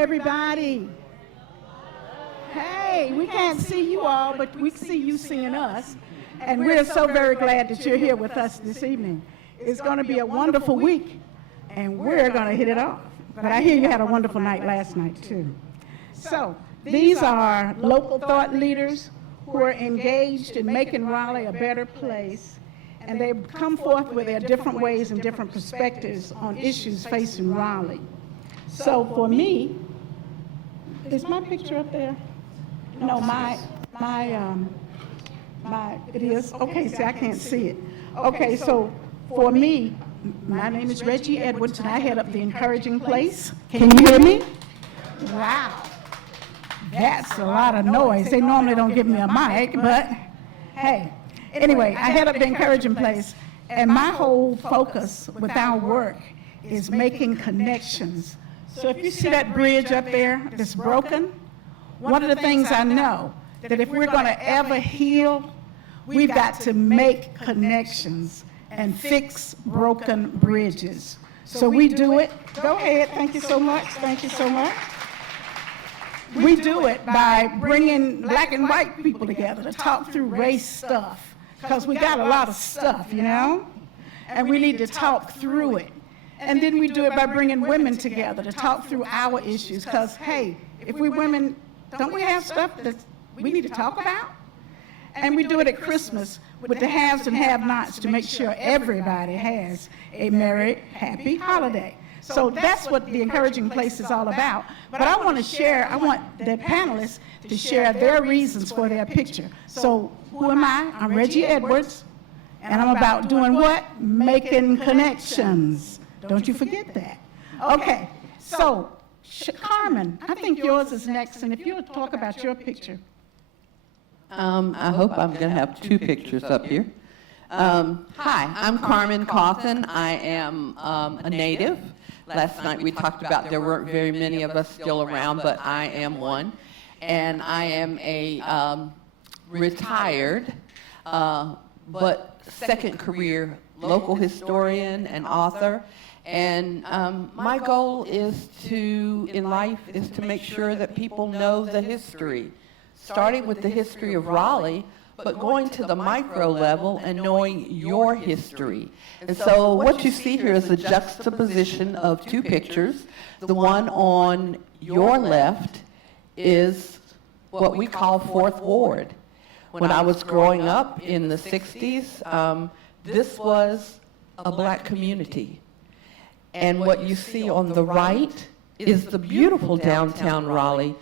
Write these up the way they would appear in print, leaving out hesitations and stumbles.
everybody. Hey, we can't see you all, but we see you seeing us. And we're so very glad that you're here with us this evening. It's going to be a wonderful week, and we're going to hit it off. But I hear you had a wonderful night last night, too. So these are local thought leaders who are engaged in making Raleigh a better place, and they've come forth with their different ways and different perspectives on issues facing Raleigh. So for me, is my picture up there? No, it is. Okay, see, I can't see it. Okay, so for me, my name is Reggie Edwards, and I head up the Encouraging Place. Can you hear me? Wow. That's a lot of noise. They normally don't give me a mic, but hey. Anyway, I head up the Encouraging Place, and my whole focus with our work is making connections. So if you see that bridge up there that's broken, one of the things I know, that if we're going to ever heal, we've got to make connections and fix broken bridges. So we do it. Go ahead. Thank you so much. Thank you so much. We do it by bringing black and white people together to talk through race stuff, because we got a lot of stuff, you know, and we need to talk through it. And then we do it by bringing women together to talk through our issues, because, hey, if we women, don't we have stuff that we need to talk about? And we do it at Christmas with the haves and have-nots to make sure everybody has a merry, happy holiday. So that's what the Encouraging Place is all about. But I want the panelists to share their reasons for their picture. So who am I? I'm Reggie Edwards, and I'm about doing what? Making connections. Don't you forget that. Okay, so Carmen, I think yours is next, and if you'll talk about your picture. I hope I'm going to have two pictures up here. Hi, I'm Carmen Cawthon. I am a native. Last night we talked about there weren't very many of us still around, but I am one. And I am a retired, but second career local historian and author. And my goal in life is to make sure that people know the history, starting with the history of Raleigh, but going to the micro level and knowing your history. And so what you see here is a juxtaposition of two pictures. The one on your left is what we call Fourth Ward. When I was growing up in the 60s, this was a black community. And what you see on the right is the beautiful downtown Raleigh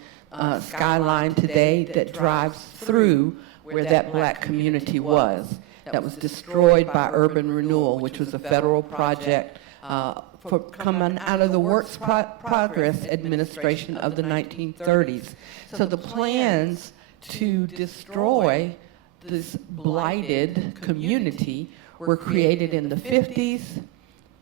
skyline today that drives through where that black community was. That was destroyed by urban renewal, which was a federal project for coming out of the Works Progress administration of the 1930s. So the plans to destroy this blighted community were created in the 50s.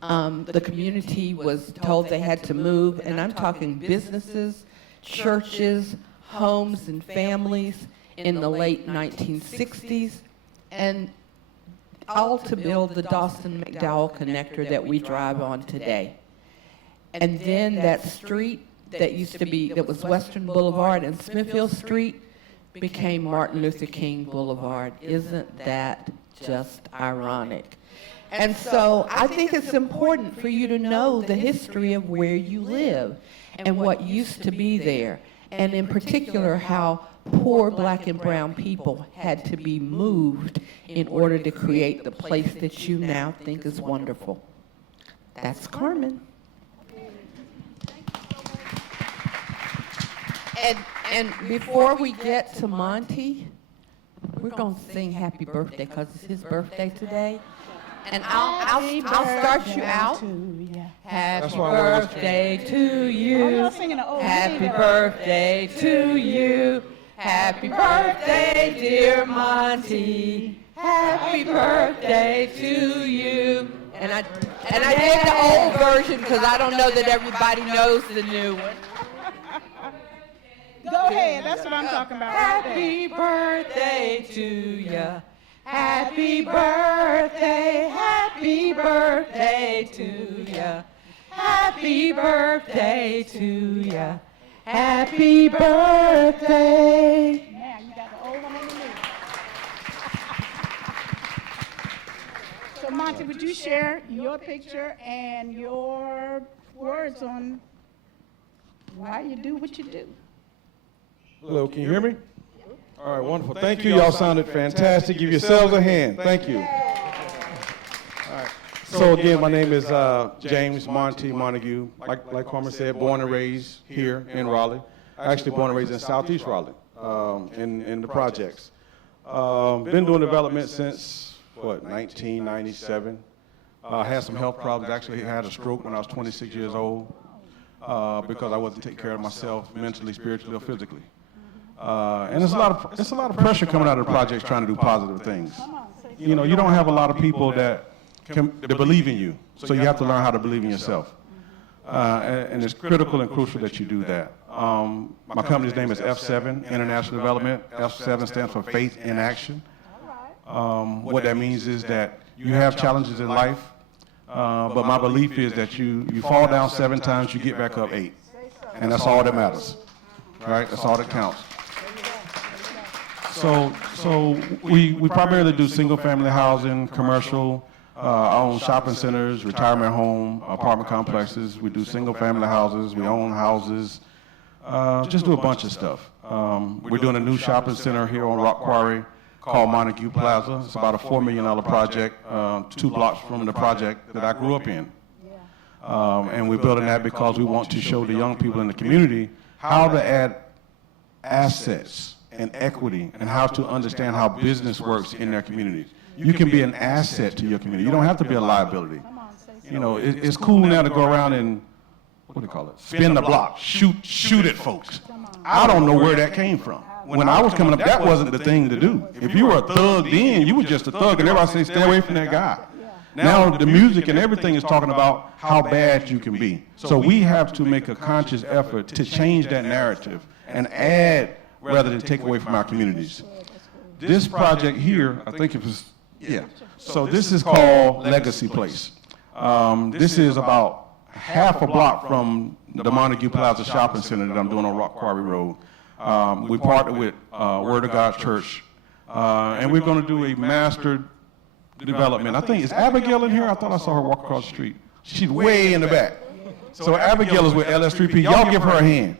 The community was told they had to move, and I'm talking businesses, churches, homes, and families in the late 1960s, and all to build the Dawson-McDowell connector that we drive on today. And then that street that used to be, that was Western Boulevard and Smithfield Street, became Martin Luther King Boulevard. Isn't that just ironic? And so I think it's important for you to know the history of where you live and what used to be there, and in particular how poor black and brown people had to be moved in order to create the place that you now think is wonderful. That's Carmen. And before we get to Monty, we're going to sing happy birthday because it's his birthday today. And I'll start you out. Happy birthday to you. Happy birthday to you. Happy birthday, dear Monty. Happy birthday to you. And I did the old version because I don't know that everybody knows the new one. Go ahead, that's what I'm talking about. Happy birthday to ya. Happy birthday to ya. Happy birthday to ya. Happy birthday. Now, you got the old one and the new. So Monty, would you share your picture and your words on why you do what you do? Hello, can you hear me? All right, wonderful. Thank you. Y'all sounded fantastic. Give yourselves a hand. Thank you. All right. So again, my name is James Monty Montague. Like Carmen said, born and raised here in Raleigh. Actually born and raised in Southeast Raleigh, in the projects. Been doing development since, 1997. Had some health problems. Actually had a stroke when I was 26 years old because I wasn't taking care of myself mentally, spiritually, or physically. And it's a lot of pressure coming out of the projects trying to do positive things. You know, you don't have a lot of people that believe in you, so you have to learn how to believe in yourself. And it's critical and crucial that you do that. My company's name is F7 International Development. F7 stands for Faith in Action. What that means is that you have challenges in life, but my belief is that you fall down 7 times, you get back up 8, and that's all that matters. Right? That's all that counts. So we primarily do single-family housing, commercial, our own shopping centers, retirement home, apartment complexes. We do single-family houses. We own houses. Just do a bunch of stuff. We're doing a new shopping center here on Rock Quarry called Montague Plaza. It's about a $4 million project, 2 blocks from the project that I grew up in. And we're building that because we want to show the young people in the community how to add assets and equity and how to understand how business works in their communities. You can be an asset to your community. You don't have to be a liability. You know, it's cool now to go around and, what do you call it, spin the block, shoot at folks. I don't know where that came from. When I was coming up, that wasn't the thing to do. If you were a thug then, you were just a thug, and everybody said, stay away from that guy. Now the music and everything is talking about how bad you can be. So we have to make a conscious effort to change that narrative and add rather than take away from our communities. This project here, I think it was, so this is called Legacy Place. This is about half a block from the Montague Plaza Shopping Center that I'm doing on Rock Quarry Road. We partnered with Word of God Church, and we're going to do a master development. I think, is Abigail in here? I thought I saw her walk across the street. She's way in the back. So Abigail is with LS3P. Y'all give her a hand.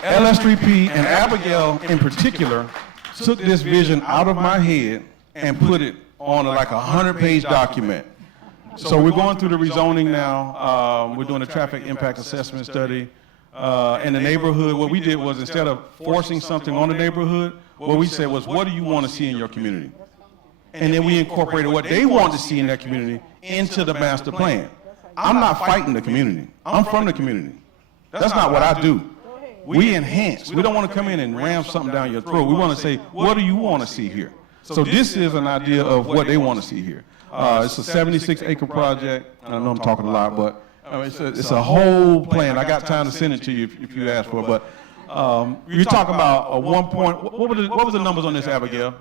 LS3P and Abigail in particular took this vision out of my head and put it on like a 100-page document. So we're going through the rezoning now. We're doing a traffic impact assessment study. In the neighborhood, what we did was instead of forcing something on the neighborhood, what we said was, what do you want to see in your community? And then we incorporated what they want to see in their community into the master plan. I'm not fighting the community. I'm from the community. That's not what I do. We enhance. We don't want to come in and ram something down your throat. We want to say, what do you want to see here? So this is an idea of what they want to see here. It's a 76-acre project. I know I'm talking a lot, but it's a whole plan. I got time to send it to you if you ask for it. But you're talking about a 1 point. What was the numbers on this, Abigail?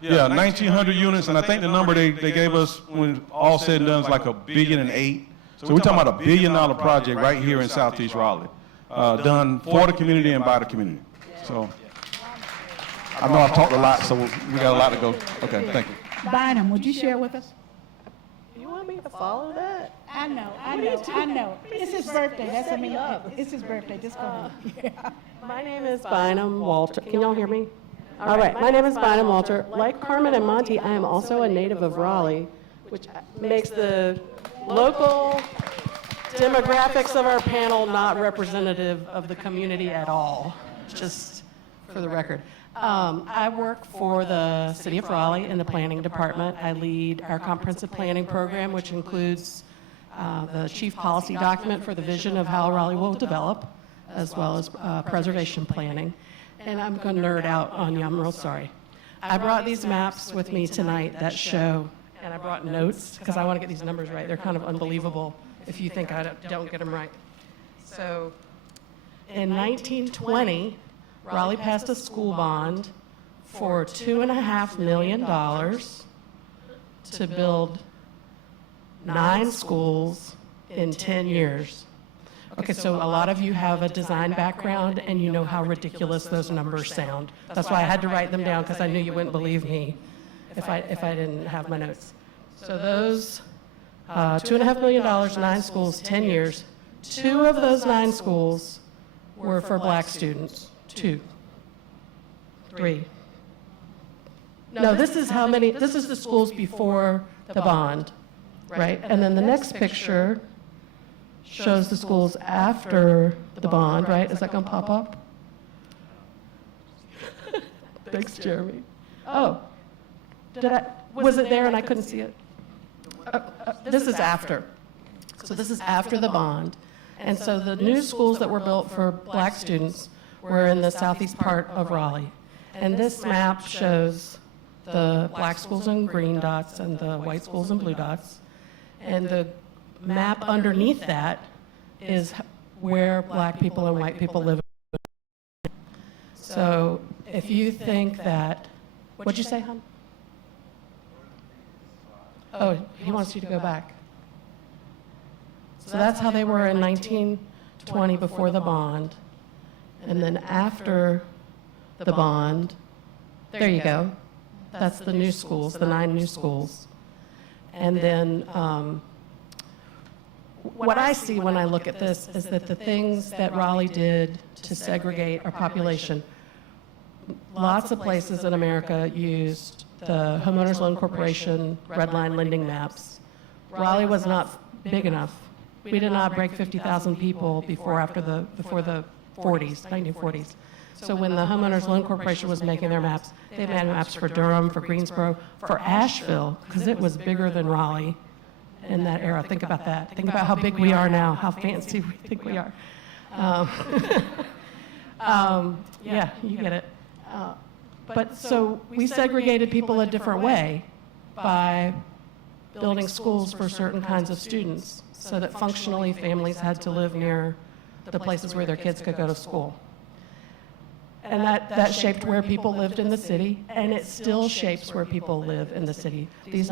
Yeah, 1,900 units, and I think the number they gave us when all said and done is like $1.8 billion. So we're talking about $1 billion project right here in Southeast Raleigh, done for the community and by the community. So I know I've talked a lot, so we got a lot to go. Okay, thank you. Bynum, would you share with us? You want me to follow that? I know. It's his birthday. It's his birthday. Just go ahead. My name is Bynum Walter. Can y'all hear me? All right. My name is Bynum Walter. Like Carmen and Monty, I am also a native of Raleigh, which makes the local demographics of our panel not representative of the community at all, just for the record. I work for the City of Raleigh in the planning department. I lead our comprehensive planning program, which includes the chief policy document for the vision of how Raleigh will develop, as well as preservation planning. And I'm going to nerd out on you. I'm real sorry. I brought these maps with me tonight that show, and I brought notes because I want to get these numbers right. They're kind of unbelievable if you think I don't get them right. So in 1920, Raleigh passed a school bond for $2.5 million to build 9 schools in 10 years. Okay, so a lot of you have a design background and you know how ridiculous those numbers sound. That's why I had to write them down, because I knew you wouldn't believe me if I didn't have my notes. So those $2.5 million, 9 schools, 10 years. 2 of those 9 schools were for black students. 2. 3. No, this is how many, this is the schools before the bond, right? And then the next picture shows the schools after the bond, right? Is that going to pop up? Thanks, Jeremy. Oh, was it there and I couldn't see it? This is after. So this is after the bond. And so the new schools that were built for black students were in the southeast part of Raleigh. And this map shows the black schools in green dots and the white schools in blue dots. And the map underneath that is where black people and white people live. So if you think that, what'd you say, hon? Oh, he wants you to go back. So that's how they were in 1920 before the bond. And then after the bond, there you go. That's the new schools, the 9 new schools. And then what I see when I look at this is that the things that Raleigh did to segregate our population, lots of places in America used the Homeowners Loan Corporation red line lending maps. Raleigh was not big enough. We did not break 50,000 people before the 40s, 1940s. So when the Homeowners Loan Corporation was making their maps, they made maps for Durham, for Greensboro, for Asheville, because it was bigger than Raleigh in that era. Think about that. Think about how big we are now, how fancy we think we are. Yeah, you get it. But so we segregated people a different way by building schools for certain kinds of students so that functionally families had to live near the places where their kids could go to school. And that shaped where people lived in the city, and it still shapes where people live in the city. These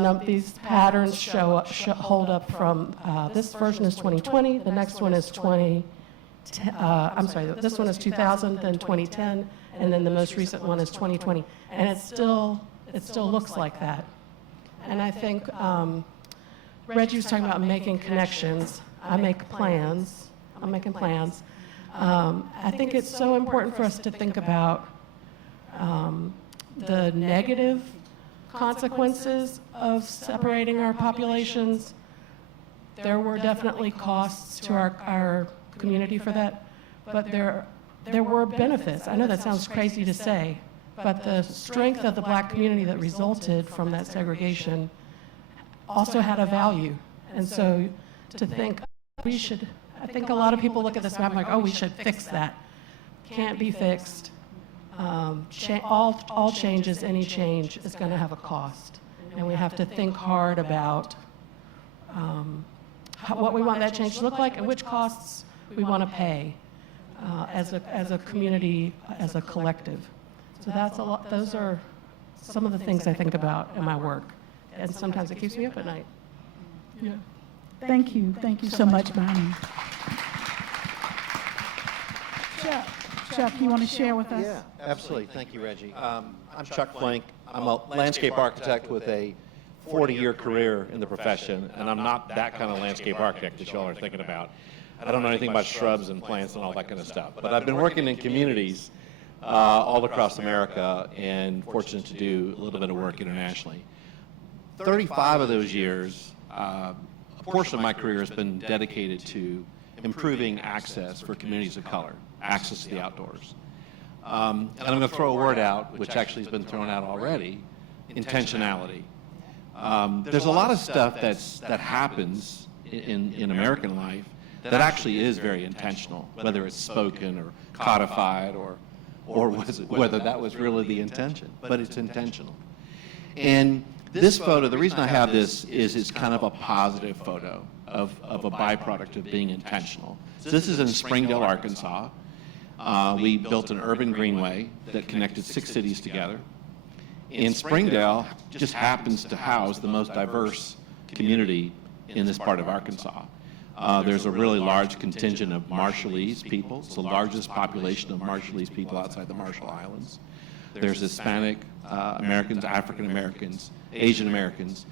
patterns hold up from, this version is 2020, the next one is this one is 2000, then 2010, and then the most recent one is 2020. And it still looks like that. And I think Reggie was talking about making connections. I make plans. I'm making plans. I think it's so important for us to think about the negative consequences of separating our populations. There were definitely costs to our community for that, but there were benefits. I know that sounds crazy to say, but the strength of the black community that resulted from that segregation also had a value. And so to think I think a lot of people look at this map like, oh, we should fix that. Can't be fixed. All changes, any change is going to have a cost. And we have to think hard about what we want that change to look like and which costs we want to pay as a community, as a collective. So those are some of the things I think about in my work. And sometimes it keeps me up at night. Yeah. Thank you so much, Bonnie. Chuck, you want to share with us? Yeah, absolutely. Thank you, Reggie. I'm Chuck Flank. I'm a landscape architect with a 40-year career in the profession, and I'm not that kind of landscape architect that y'all are thinking about. I don't know anything about shrubs and plants and all that kind of stuff, but I've been working in communities all across America and fortunate to do a little bit of work internationally. 35 of those years, a portion of my career has been dedicated to improving access for communities of color, access to the outdoors. And I'm going to throw a word out, which actually has been thrown out already, intentionality. There's a lot of stuff that happens in American life that actually is very intentional, whether it's spoken or codified or whether that was really the intention, but it's intentional. And this photo, the reason I have this is it's kind of a positive photo of a byproduct of being intentional. So this is in Springdale, Arkansas. We built an urban greenway that connected 6 cities together. And Springdale just happens to house the most diverse community in this part of Arkansas. There's a really large contingent of Marshallese people. It's the largest population of Marshallese people outside the Marshall Islands. There's Hispanic Americans, African Americans, Asian Americans.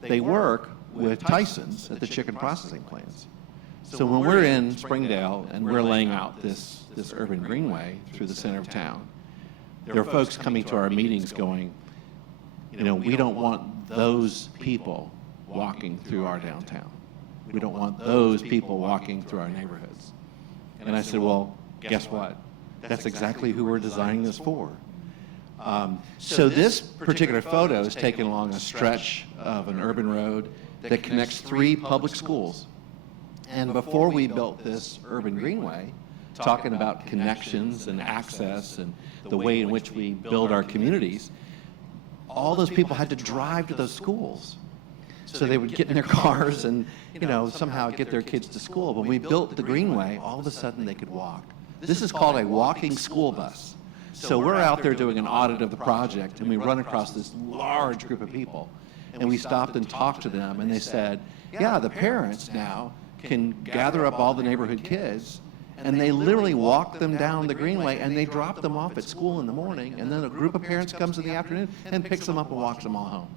They work with Tyson's at the chicken processing plants. So when we're in Springdale and we're laying out this urban greenway through the center of town, there are folks coming to our meetings going, you know, we don't want those people walking through our downtown. We don't want those people walking through our neighborhoods. And I said, well, guess what? That's exactly who we're designing this for. So this particular photo is taken along a stretch of an urban road that connects 3 public schools. And before we built this urban greenway, talking about connections and access and the way in which we build our communities, all those people had to drive to those schools. So they would get in their cars and, you know, somehow get their kids to school. When we built the greenway, all of a sudden they could walk. This is called a walking school bus. So we're out there doing an audit of the project, and we run across this large group of people. And we stopped and talked to them, and they said, yeah, the parents now can gather up all the neighborhood kids, and they literally walk them down the greenway, and they drop them off at school in the morning, and then a group of parents comes in the afternoon and picks them up and walks them all home.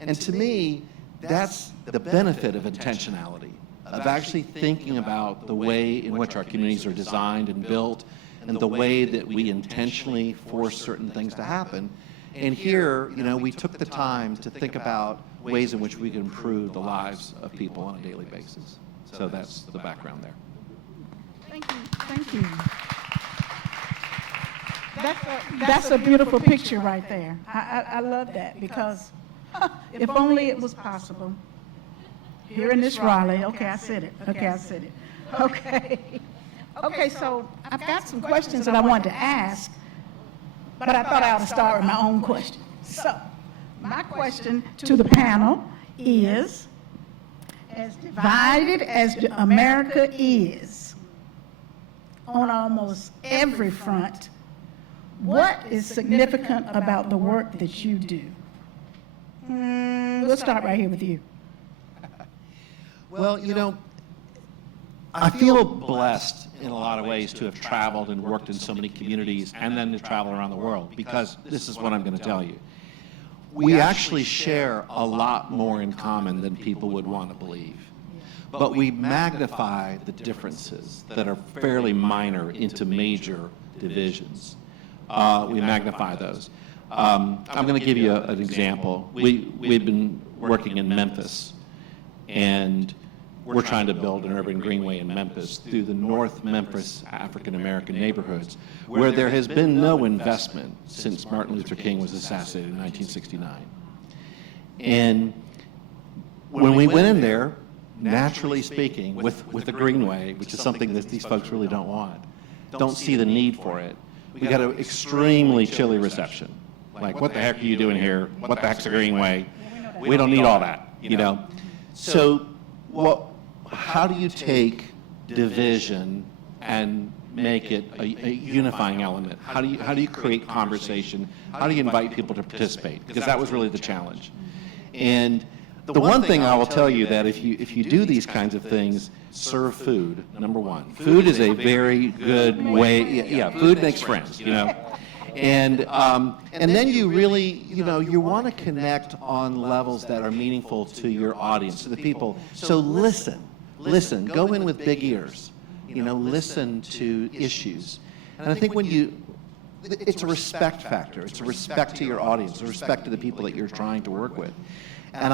And to me, that's the benefit of intentionality, of actually thinking about the way in which our communities are designed and built, and the way that we intentionally force certain things to happen. And here, you know, we took the time to think about ways in which we can improve the lives of people on a daily basis. So that's the background there. Thank you. Thank you. That's a beautiful picture right there. I love that because if only it was possible. Here in this Raleigh, okay, I said it. Okay, I said it. Okay. Okay, so I've got some questions that I wanted to ask, but I thought I ought to start with my own question. So, my question to the panel is, as divided as America is on almost every front, what is significant about the work that you do? We'll start right here with you. Well, you know, I feel blessed in a lot of ways to have traveled and worked in so many communities and then to travel around the world, because this is what I'm going to tell you. We actually share a lot more in common than people would want to believe. But we magnify the differences that are fairly minor into major divisions. We magnify those. I'm going to give you an example. We've been working in Memphis, and we're trying to build an urban greenway in Memphis through the North Memphis African American neighborhoods, where there has been no investment since Martin Luther King was assassinated in 1969. And when we went in there, naturally speaking, with the greenway, which is something that these folks really don't see the need for it, we got an extremely chilly reception. Like, what the heck are you doing here? What the heck's a greenway? We don't need all that, you know? So, how do you take division and make it a unifying element? How do you create conversation? How do you invite people to participate? Because that was really the challenge. And the one thing I will tell you that if you do these kinds of things, serve food, number one. Food is a very good way. Yeah, food makes friends, you know. And then you really, you know, you want to connect on levels that are meaningful to your audience, to the people. So listen, go in with big ears, you know, listen to issues. And I think it's a respect factor. It's a respect to your audience, a respect to the people that you're trying to work with. And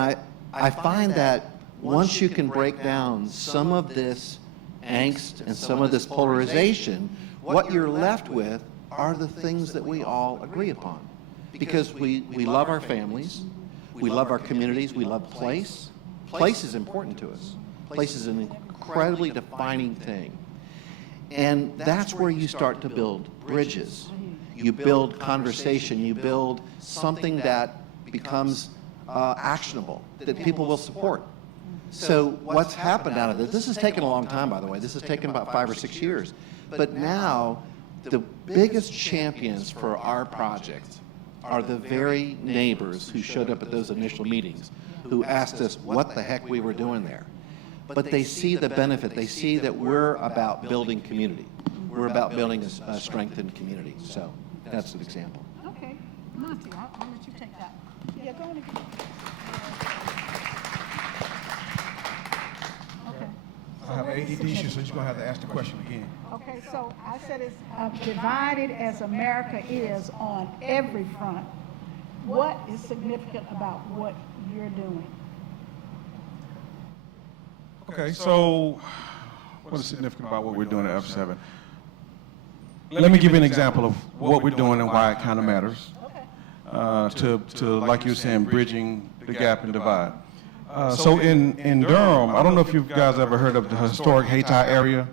I find that once you can break down some of this angst and some of this polarization, what you're left with are the things that we all agree upon. Because we love our families, we love our communities, we love place. Place is important to us. Place is an incredibly defining thing. And that's where you start to build bridges. You build conversation, you build something that becomes actionable, that people will support. So what's happened out of this has taken a long time, by the way. This has taken about 5 or 6 years. But now, the biggest champions for our project are the very neighbors who showed up at those initial meetings, who asked us what the heck we were doing there. But they see the benefit. They see that we're about building community. We're about building a strengthened community. So that's an example. Okay, Monty, I'll let you take that one. Yeah, go on again. Okay. I have ADD issue, so you're gonna have to ask the question again. Okay, so I said it's divided as America is on every front. What is significant about what you're doing? Okay, so what is significant about what we're doing at F7? Let me give you an example of what we're doing and why it kind of matters. To like you were saying, bridging the gap and divide. So in Durham, I don't know if you guys ever heard of the historic Hayti area,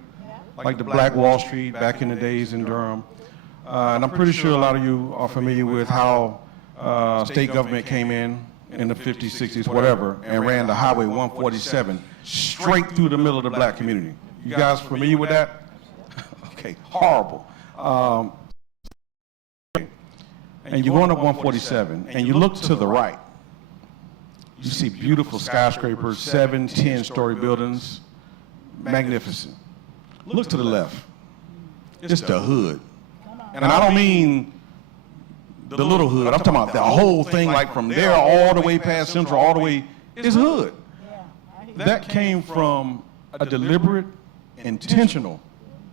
like the Black Wall Street back in the days in Durham. And I'm pretty sure a lot of you are familiar with how state government came in the 50s, 60s, whatever, and ran the Highway 147 straight through the middle of the black community. You guys familiar with that? Okay, horrible. And you're going up 147, and you look to the right. You see beautiful skyscrapers, 7, 10-story buildings, magnificent. Look to the left. It's the hood. And I don't mean the little hood. I'm talking about the whole thing, like from there all the way past Central, all the way, it's hood. That came from a deliberate, intentional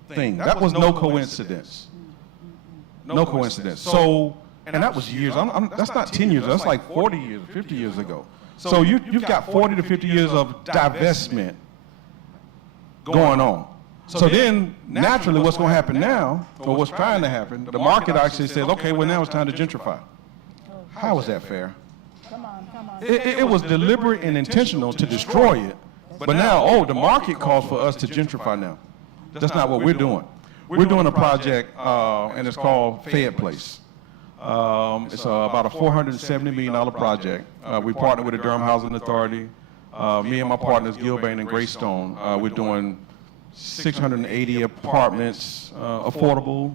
thing. That was no coincidence. No coincidence. So, and that was years. That's not 10 years. That's like 40 years, 50 years ago. So you've got 40 to 50 years of divestment going on. So then, naturally, what's going to happen now, or what's trying to happen, the market actually says, okay, well, now it's time to gentrify. How is that fair? Come on. It was deliberate and intentional to destroy it, but now, oh, the market calls for us to gentrify now. That's not what we're doing. We're doing a project, and it's called Fayette Place. It's about a $470 million project. We partner with the Durham Housing Authority. Me and my partners, Gilbane and Greystone, we're doing 680 apartments, affordable,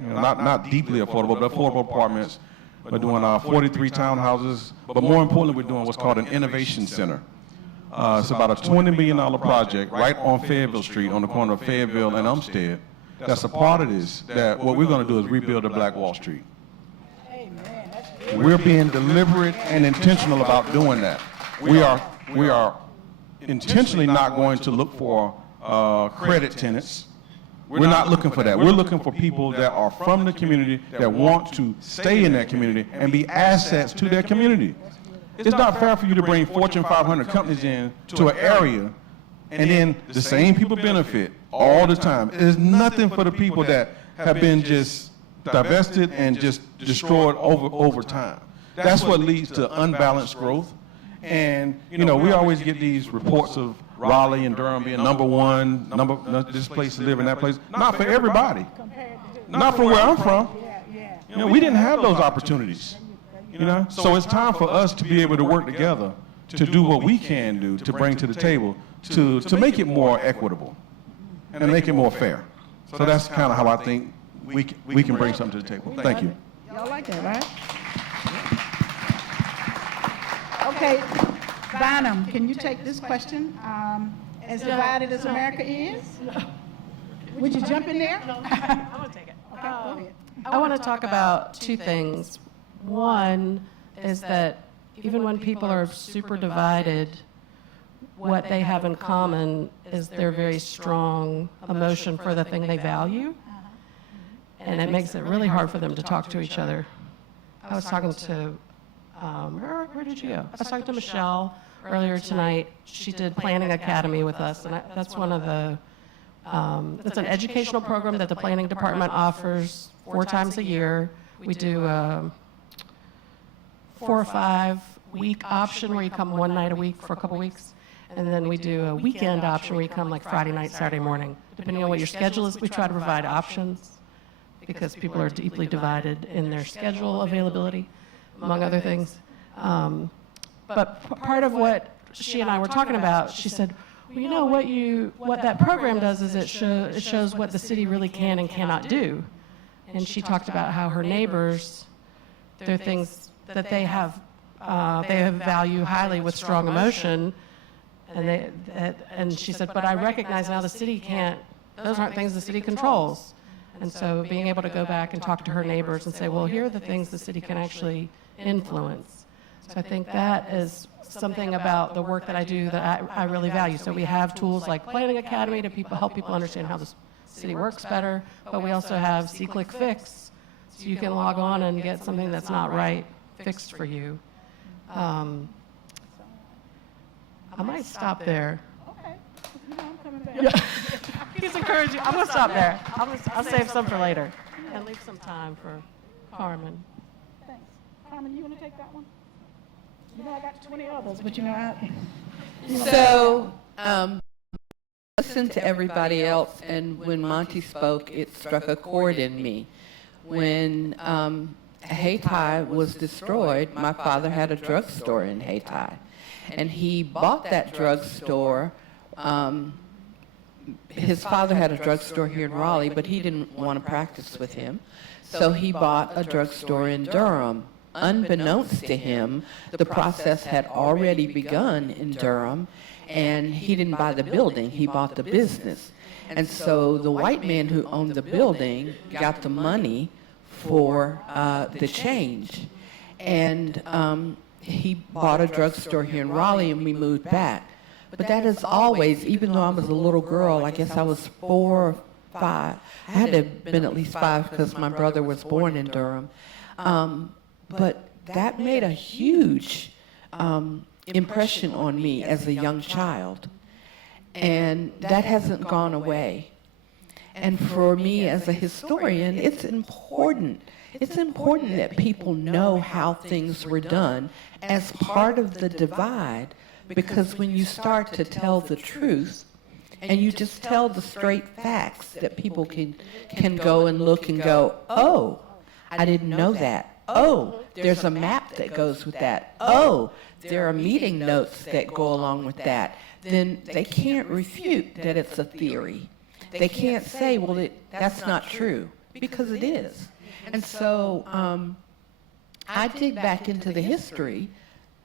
not deeply affordable, but affordable apartments. We're doing 43 townhouses, but more importantly, we're doing what's called an innovation center. It's about a $20 million project right on Fayetteville Street, on the corner of Fayetteville and Umstead. That's a part of this, that what we're going to do is rebuild the Black Wall Street. We're being deliberate and intentional about doing that. We are intentionally not going to look for credit tenants. We're not looking for that. We're looking for people that are from the community, that want to stay in that community and be assets to their community. It's not fair for you to bring Fortune 500 companies in to an area and then the same people benefit all the time. There's nothing for the people that have been just divested and just destroyed over time. That's what leads to unbalanced growth. And, you know, we always get these reports of Raleigh and Durham being number one, this place to live in that place. Not for everybody. Not for where I'm from. You know, we didn't have those opportunities. You know, so it's time for us to be able to work together to do what we can do to bring to the table to make it more equitable and make it more fair. So that's kind of how I think we can bring something to the table. Thank you. Y'all like that, right? Okay, Bynum, can you take this question? As divided as America is? Would you jump in there? I want to take it. Okay, go ahead. I want to talk about two things. One is that even when people are super divided, what they have in common is their very strong emotion for the thing they value. And it makes it really hard for them to talk to each other. I was talking to, where did you go? I was talking to Michelle earlier tonight. She did Planning Academy with us, and that's one of the, it's an educational program that the planning department offers 4 times a year. We do a 4 or 5 week option where you come one night a week for a couple weeks. And then we do a weekend option where you come like Friday night, Saturday morning. Depending on what your schedule is, we try to provide options because people are deeply divided in their schedule availability, among other things. But part of what she and I were talking about, she said, well, you know, what that program does is it shows what the city really can and cannot do. And she talked about how her neighbors There are things that they value highly with strong emotion. And she said, but I recognize now the city can't, those aren't things the city controls. And so being able to go back and talk to her neighbors and say, well, here are the things the city can actually influence. So I think that is something about the work that I do that I really value. So we have tools like Planning Academy to help people understand how the city works better, but we also have See, Click, Fix, so you can log on and get something that's not right fixed for you. I might stop there. Okay. You know, I'm coming back. Yeah. He's encouraging. I'm going to stop there. I'll save some for later and leave some time for Carmen. Thanks. Carmen, you want to take that one? You know, I got 20 others, but you know, So, listen to everybody else, and when Monty spoke, it struck a chord in me. When Hayti was destroyed, my father had a drugstore in Hayti, and he bought that drugstore. His father had a drugstore here in Raleigh, but he didn't want to practice with him, so he bought a drugstore in Durham. Unbeknownst to him, the process had already begun in Durham, and he didn't buy the building, he bought the business. And so the white man who owned the building got the money for the change. And he bought a drugstore here in Raleigh, and we moved back. But that is always, even though I was a little girl, I guess I was 4 or 5. I had to have been at least 5 because my brother was born in Durham. But that made a huge impression on me as a young child. And that hasn't gone away. And for me as a historian, it's important. It's important that people know how things were done as part of the divide, because when you start to tell the truth and you just tell the straight facts, that people can go and look and go, oh, I didn't know that. Oh, there's a map that goes with that. Oh, there are meeting notes that go along with that. Then they can't refute that it's a theory. They can't say, well, that's not true, because it is. And so I dig back into the history,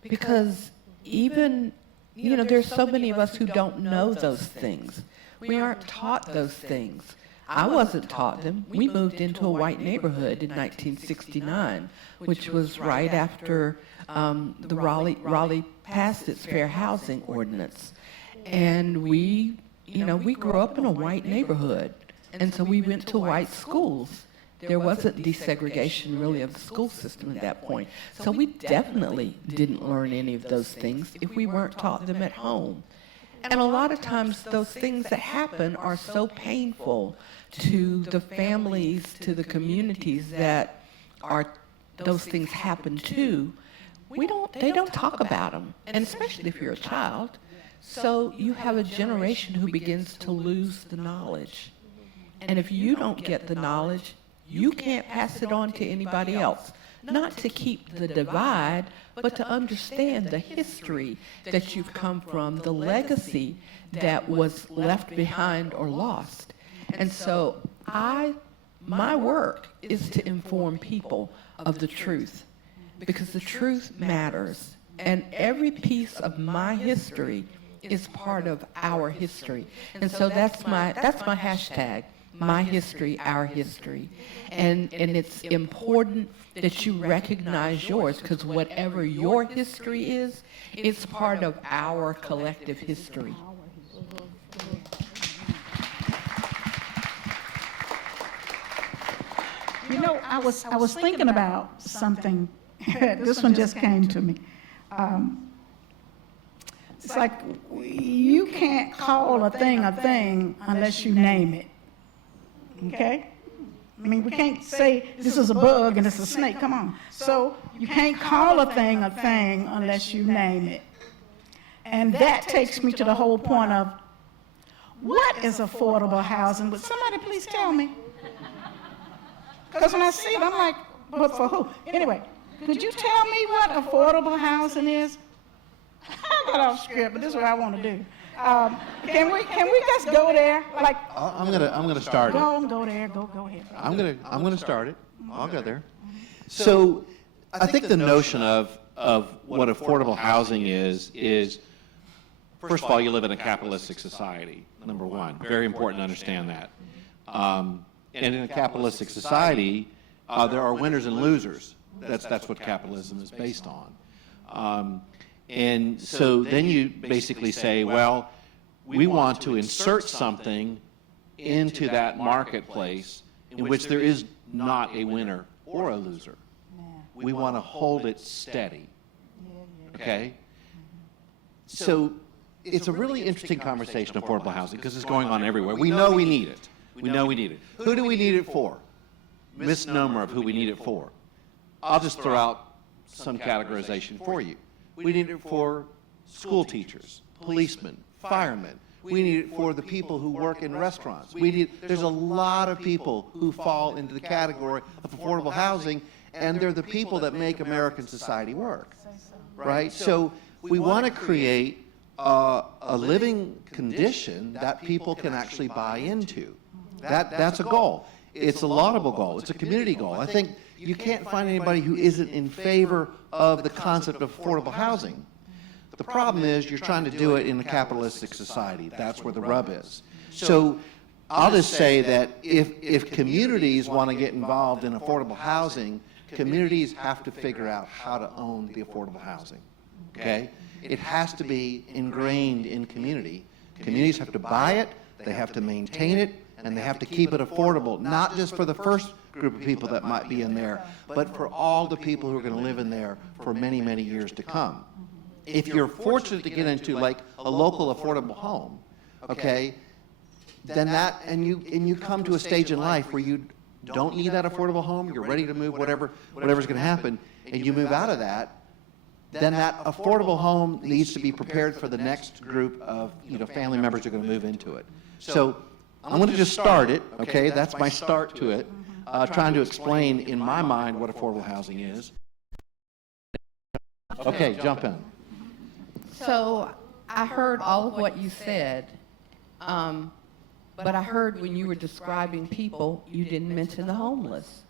because even, you know, there's so many of us who don't know those things. We aren't taught those things. I wasn't taught them. We moved into a white neighborhood in 1969, which was right after the Raleigh passed its fair housing ordinance. And we grew up in a white neighborhood. And so we went to white schools. There wasn't desegregation really of the school system at that point. So we definitely didn't learn any of those things if we weren't taught them at home. And a lot of times those things that happen are so painful to the families, to the communities that those things happen to. They don't talk about them, and especially if you're a child. So you have a generation who begins to lose the knowledge. And if you don't get the knowledge, you can't pass it on to anybody else. Not to keep the divide, but to understand the history that you've come from, the legacy that was left behind or lost. And so my work is to inform people of the truth, because the truth matters. And every piece of my history is part of our history. And so that's my hashtag, my history, our history. And it's important that you recognize yours, because whatever your history is, it's part of our collective history. You know, I was thinking about something. This one just came to me. It's like you can't call a thing unless you name it. Okay? I mean, we can't say this is a bug and it's a snake. Come on. So you can't call a thing unless you name it. And that takes me to the whole point of, what is affordable housing? Would somebody please tell me? Because when I see it, I'm like, but for who? Anyway, could you tell me what affordable housing is? I got off script, but this is what I want to do. Can we just go there? Like, I'm gonna start it. Go there. Go ahead. I'm gonna start it. I'll go there. So I think the notion of what affordable housing is, first of all, you live in a capitalistic society, number one. Very important to understand that. And in a capitalistic society, there are winners and losers. That's what capitalism is based on. And so then you basically say, well, we want to insert something into that marketplace in which there is not a winner or a loser. We want to hold it steady. Okay? So it's a really interesting conversation of affordable housing because it's going on everywhere. We know we need it. We know we need it. Who do we need it for? Misnomer of who we need it for. I'll just throw out some categorization for you. We need it for school teachers, policemen, firemen. We need it for the people who work in restaurants. There's a lot of people who fall into the category of affordable housing, and they're the people that make American society work, right? So we want to create a living condition that people can actually buy into. That's a goal. It's a laudable goal. It's a community goal. I think you can't find anybody who isn't in favor of the concept of affordable housing. The problem is you're trying to do it in a capitalistic society. That's where the rub is. So I'll just say that if communities want to get involved in affordable housing, communities have to figure out how to own the affordable housing. Okay? It has to be ingrained in community. Communities have to buy it, they have to maintain it, and they have to keep it affordable, not just for the first group of people that might be in there, but for all the people who are going to live in there for many, many years to come. If you're fortunate to get into like a local affordable home, okay, then that, and you come to a stage in life where you don't need that affordable home, you're ready to move, whatever's going to happen, and you move out of that, then that affordable home needs to be prepared for the next group of family members who are going to move into it. So I'm going to just start it, okay? That's my start to it, trying to explain in my mind what affordable housing is. Okay, jump in. So I heard all of what you said, but I heard when you were describing people, you didn't mention the homeless.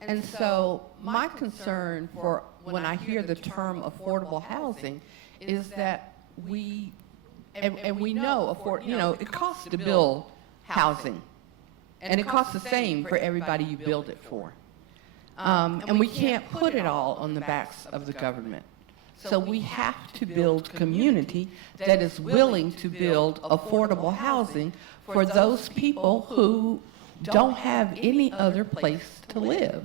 And so my concern for when I hear the term affordable housing is that we know it costs to build housing, and it costs the same for everybody you build it for. And we can't put it all on the backs of the government. So we have to build community that is willing to build affordable housing for those people who don't have any other place to live.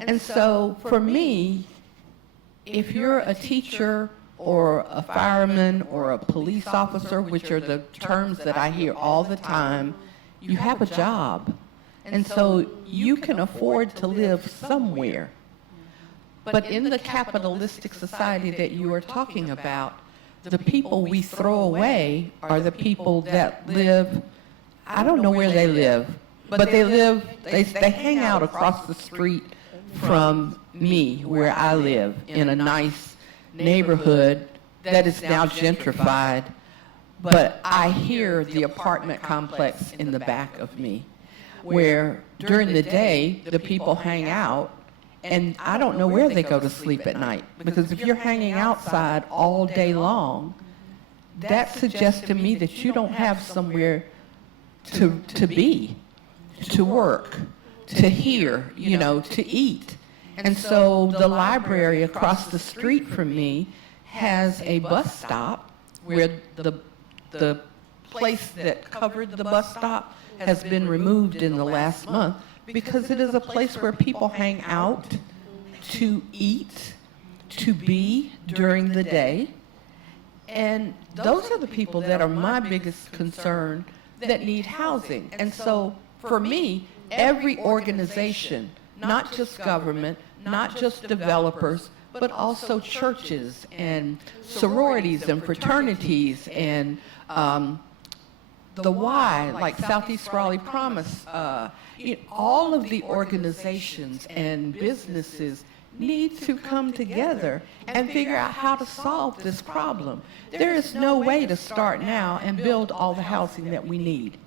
And so for me, if you're a teacher or a fireman or a police officer, which are the terms that I hear all the time, you have a job. And so you can afford to live somewhere. But in the capitalistic society that you are talking about, the people we throw away are the people that live, I don't know where they live, but they hang out across the street from me, where I live, in a nice neighborhood that is now gentrified. But I hear the apartment complex in the back of me, where during the day, the people hang out, and I don't know where they go to sleep at night. Because if you're hanging outside all day long, that suggests to me that you don't have somewhere to be, to work, to hear, to eat. And so the library across the street from me has a bus stop where the place that covered the bus stop has been removed in the last month, because it is a place where people hang out to eat, to be during the day. And those are the people that are my biggest concern that need housing. And so for me, every organization, not just government, not just developers, but also churches and sororities and fraternities and the Y, like Southeast Raleigh Promise, all of the organizations and businesses need to come together and figure out how to solve this problem. There is no way to start now and build all the housing that we need.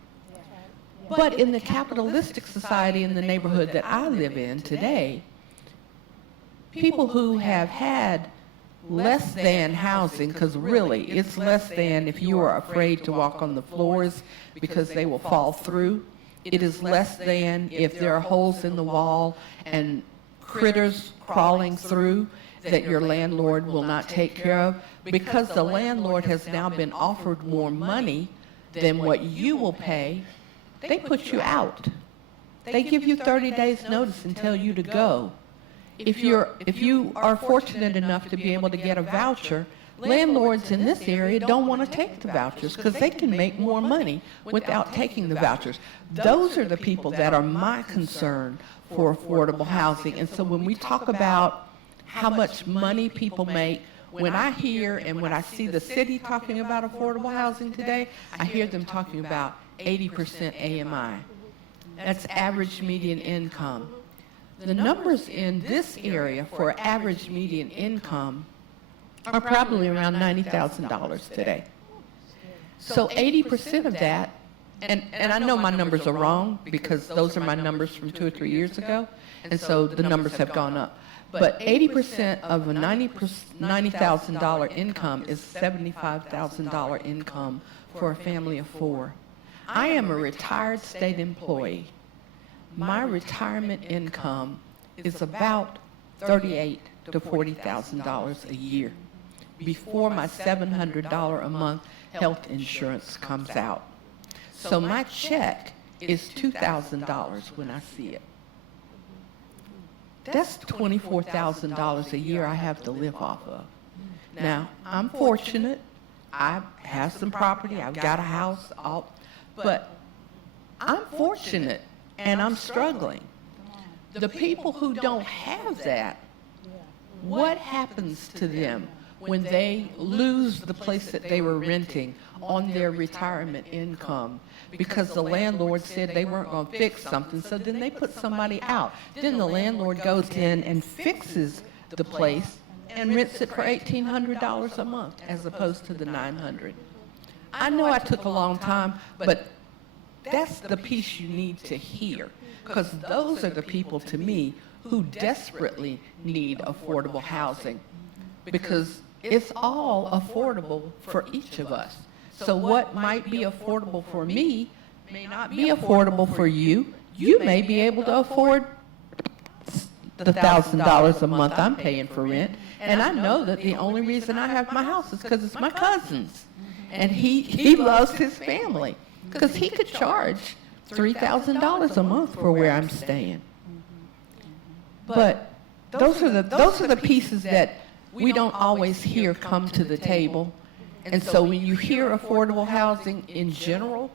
But in the capitalistic society in the neighborhood that I live in today, people who have had less than housing, because really it's less than if you are afraid to walk on the floors because they will fall through. It is less than if there are holes in the wall and critters crawling through that your landlord will not take care of. Because the landlord has now been offered more money than what you will pay, they put you out. They give you 30 days notice and tell you to go. If you are fortunate enough to be able to get a voucher, landlords in this area don't want to take the vouchers because they can make more money without taking the vouchers. Those are the people that are my concern for affordable housing. And so when we talk about how much money people make, when I hear and when I see the city talking about affordable housing today, I hear them talking about 80% AMI. That's average median income. The numbers in this area for average median income are probably around $90,000 today. So 80% of that, and I know my numbers are wrong because those are my numbers from 2 or 3 years ago, and so the numbers have gone up. But 80% of a $90,000 income is $75,000 income for a family of 4. I am a retired state employee. My retirement income is about $38,000 to $40,000 a year before my $700 a month health insurance comes out. So my check is $2,000 when I see it. That's $24,000 a year I have to live off of. Now, I'm fortunate. I have some property. I've got a house, but I'm fortunate. And I'm struggling. The people who don't have that, what happens to them when they lose the place that they were renting on their retirement income because the landlord said they weren't going to fix something, so then they put somebody out. Then the landlord goes in and fixes the place and rents it for $1,800 a month as opposed to the $900. I know I took a long time, but that's the piece you need to hear, because those are the people, to me, who desperately need affordable housing, because it's all affordable for each of us. So what might be affordable for me may not be affordable for you. You may be able to afford the $1,000 a month I'm paying for rent, and I know that the only reason I have my house is because it's my cousin's, and he loves his family. Because he could charge $3,000 a month for where I'm staying. But those are the pieces that we don't always hear come to the table. And so when you hear affordable housing in general,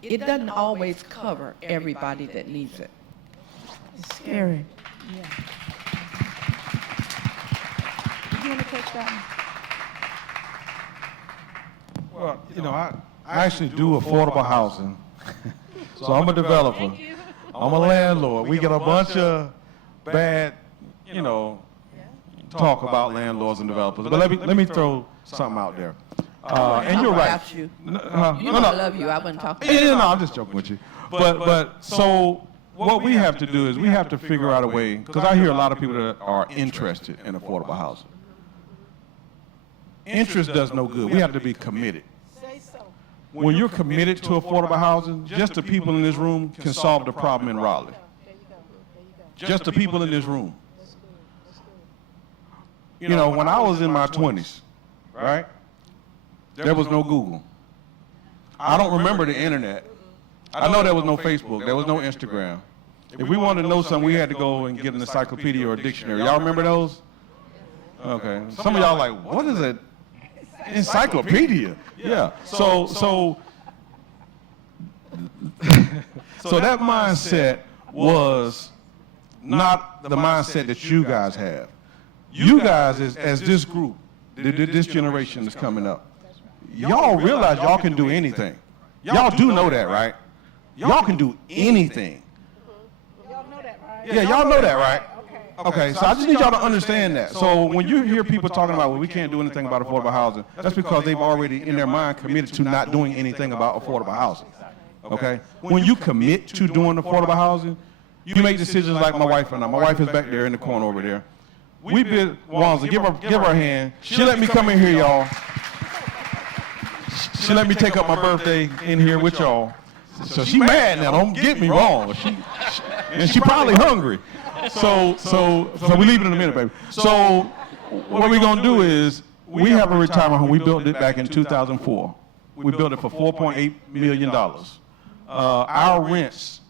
it doesn't always cover everybody that needs it. It's scary. Yeah. You want to catch that one? Well, I actually do affordable housing. So I'm a developer. I'm a landlord. We get a bunch of bad, talk about landlords and developers. But let me throw something out there. And you're right. About you. You know I love you. I wasn't talking. Yeah, no, I'm just joking with you. But so what we have to do is we have to figure out a way, because I hear a lot of people that are interested in affordable housing. Interest does no good. We have to be committed. When you're committed to affordable housing, just the people in this room can solve the problem in Raleigh. Just the people in this room. When I was in my 20s, right, there was no Google. I don't remember the internet. I know there was no Facebook. There was no Instagram. If we wanted to know something, we had to go and get an encyclopedia or a dictionary. Y'all remember those? Okay. Some of y'all like, what is it? Encyclopedia. Yeah. So that mindset was not the mindset that you guys have. You guys, as this group, this generation is coming up, y'all realize y'all can do anything. Y'all do know that, right? Y'all can do anything. Y'all know that, right? Yeah, y'all know that, right? Okay, so I just need y'all to understand that. So when you hear people talking about, well, we can't do anything about affordable housing, that's because they've already, in their mind, committed to not doing anything about affordable housing. Okay? When you commit to doing affordable housing, you make decisions like my wife and I. My wife is back there in the corner over there. We built Wanza. Give her a hand. She let me come in here, y'all. She let me take up my birthday in here with y'all. So she mad now. Don't get me wrong. And she probably hungry. So we leave it in a minute, baby. So what we're gonna do is we have a retirement home. We built it back in 2004. We built it for $4.8 million. Our rents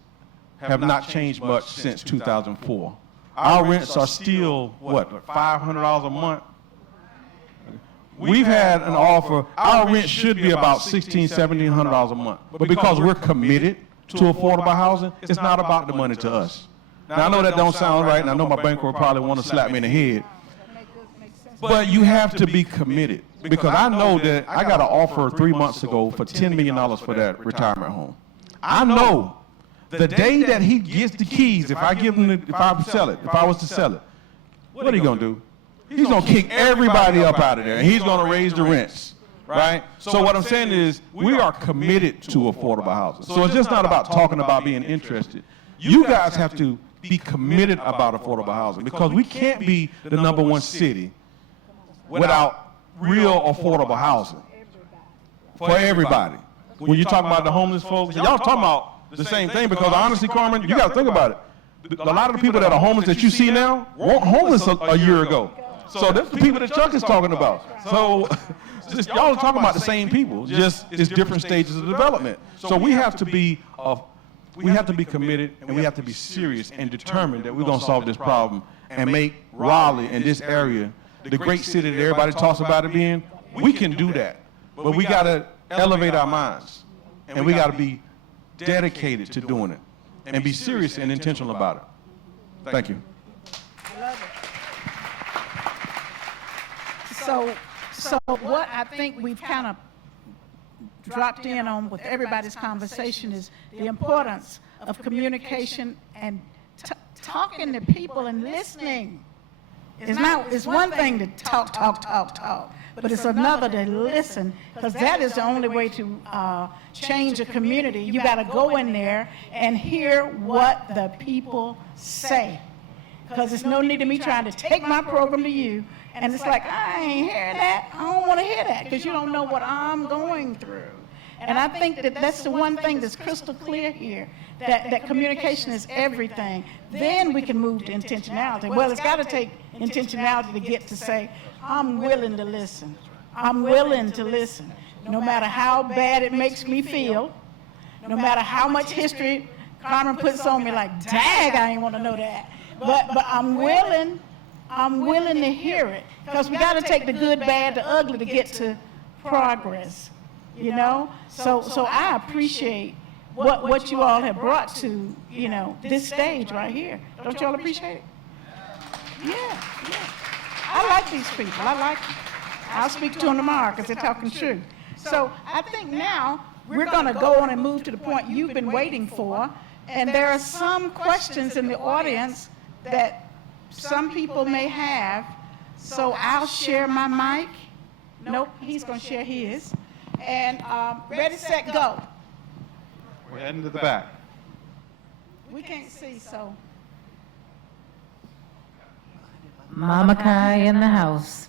have not changed much since 2004. Our rents are still, what, $500 a month? We've had an offer, our rent should be about $1,600, $1,700 a month. But because we're committed to affordable housing, it's not about the money to us. Now, I know that don't sound right, and I know my banker will probably want to slap me in the head. But you have to be committed. Because I know that I got an offer 3 months ago for $10 million for that retirement home. I know the day that he gets the keys, if I was to sell it, what are you gonna do? He's gonna kick everybody up out of there, and he's gonna raise the rents, right? So what I'm saying is, we are committed to affordable housing. So it's just not about talking about being interested. You guys have to be committed about affordable housing, because we can't be the #1 city without real affordable housing for everybody. When you talk about the homeless folks, y'all talking about the same thing, because honestly, Carmen, you got to think about it. A lot of the people that are homeless that you see now weren't homeless a year ago. So that's the people that Chuck is talking about. So y'all are talking about the same people, just it's different stages of development. So we have to be committed, and we have to be serious and determined that we're going to solve this problem and make Raleigh and this area the great city that everybody talks about it being. We can do that, but we got to elevate our minds, and we got to be dedicated to doing it and be serious and intentional about it. Thank you. So what I think we've kind of dropped in on with everybody's conversation is the importance of communication and talking to people and listening. It's one thing to talk, but it's another to listen, because that is the only way to change a community. You got to go in there and hear what the people say, because there's no need of me trying to take my program to you, and it's like, I ain't hearing that. I don't want to hear that, because you don't know what I'm going through. And I think that that's the one thing that's crystal clear here, that communication is everything. Then we can move to intentionality. Well, it's got to take intentionality to get to say, I'm willing to listen. I'm willing to listen. No matter how bad it makes me feel, no matter how much history Carmen puts on me, like, dang, I ain't want to know that. But I'm willing to hear it, because we got to take the good, bad, the ugly to get to progress, you know? So I appreciate what you all have brought to, this stage right here. Don't you all appreciate it? Yeah. I like these people. I like them. I'll speak to them tomorrow, because they're talking truth. So I think now we're going to go on and move to the point you've been waiting for, and there are some questions in the audience that some people may have, so I'll share my mic. Nope, he's going to share his. And ready, set, go. We're heading to the back. We can't see, so. Mama Kai in the house.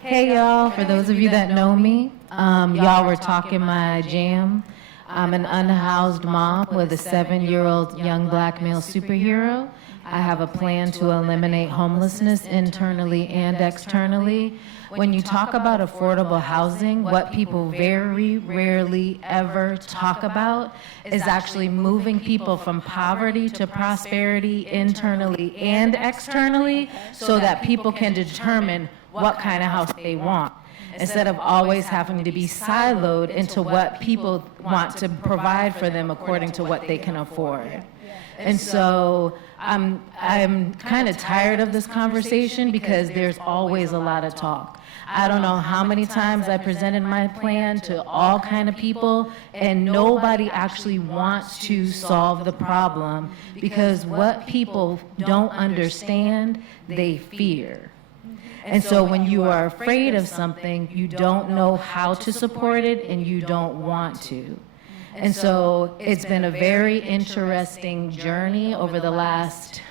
Hey y'all, for those of you that know me, y'all were talking my jam. I'm an unhoused mom with a 7-year-old young black male superhero. I have a plan to eliminate homelessness internally and externally. When you talk about affordable housing, what people very rarely ever talk about is actually moving people from poverty to prosperity internally and externally, so that people can determine what kind of house they want, instead of always having to be siloed into what people want to provide for them according to what they can afford. And so I'm kind of tired of this conversation, because there's always a lot of talk. I don't know how many times I presented my plan to all kind of people, and nobody actually wants to solve the problem, because what people don't understand, they fear. And so when you are afraid of something, you don't know how to support it, and you don't want to. And so it's been a very interesting journey over the last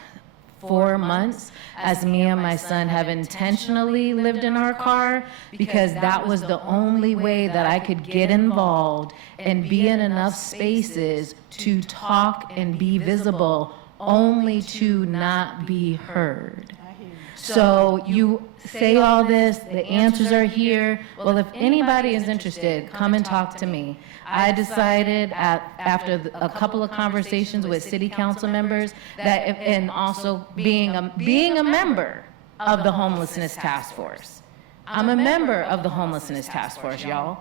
4 months, as me and my son have intentionally lived in our car, because that was the only way that I could get involved and be in enough spaces to talk and be visible, only to not be heard. So you say all this, the answers are here. Well, if anybody is interested, come and talk to me. I decided after a couple of conversations with city council members that, and also being a member of the homelessness task force. I'm a member of the homelessness task force, y'all.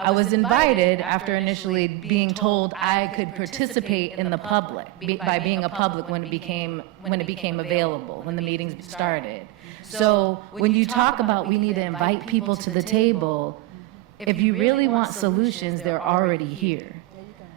I was invited after initially being told I could participate in the public by being a public when it became available, when the meetings started. So when you talk about we need to invite people to the table, if you really want solutions, they're already here.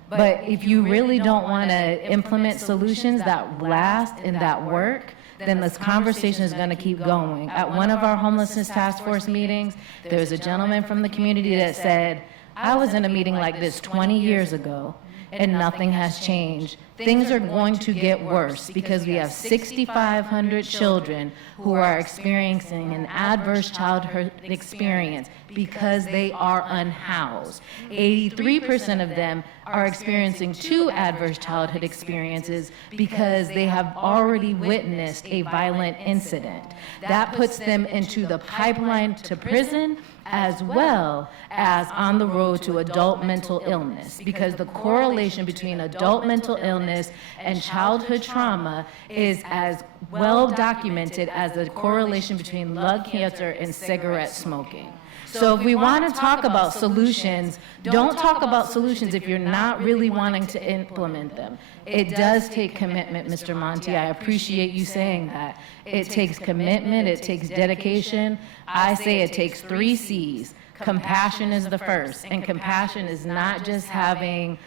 But if you really don't want to implement solutions that last and that work, then this conversation is going to keep going. At one of our homelessness task force meetings, there was a gentleman from the community that said, I was in a meeting like this 20 years ago, and nothing has changed. Things are going to get worse because we have 6,500 children who are experiencing an adverse childhood experience because they are unhoused. 83% of them are experiencing 2 adverse childhood experiences because they have already witnessed a violent incident. That puts them into the pipeline to prison, as well as on the road to adult mental illness, because the correlation between adult mental illness and childhood trauma is as well documented as the correlation between lung cancer and cigarette smoking. So if we want to talk about solutions, don't talk about solutions if you're not really wanting to implement them. It does take commitment, Mr. Monty. I appreciate you saying that. It takes commitment, it takes dedication. I say it takes 3 C's. Compassion is the first, and compassion is not just having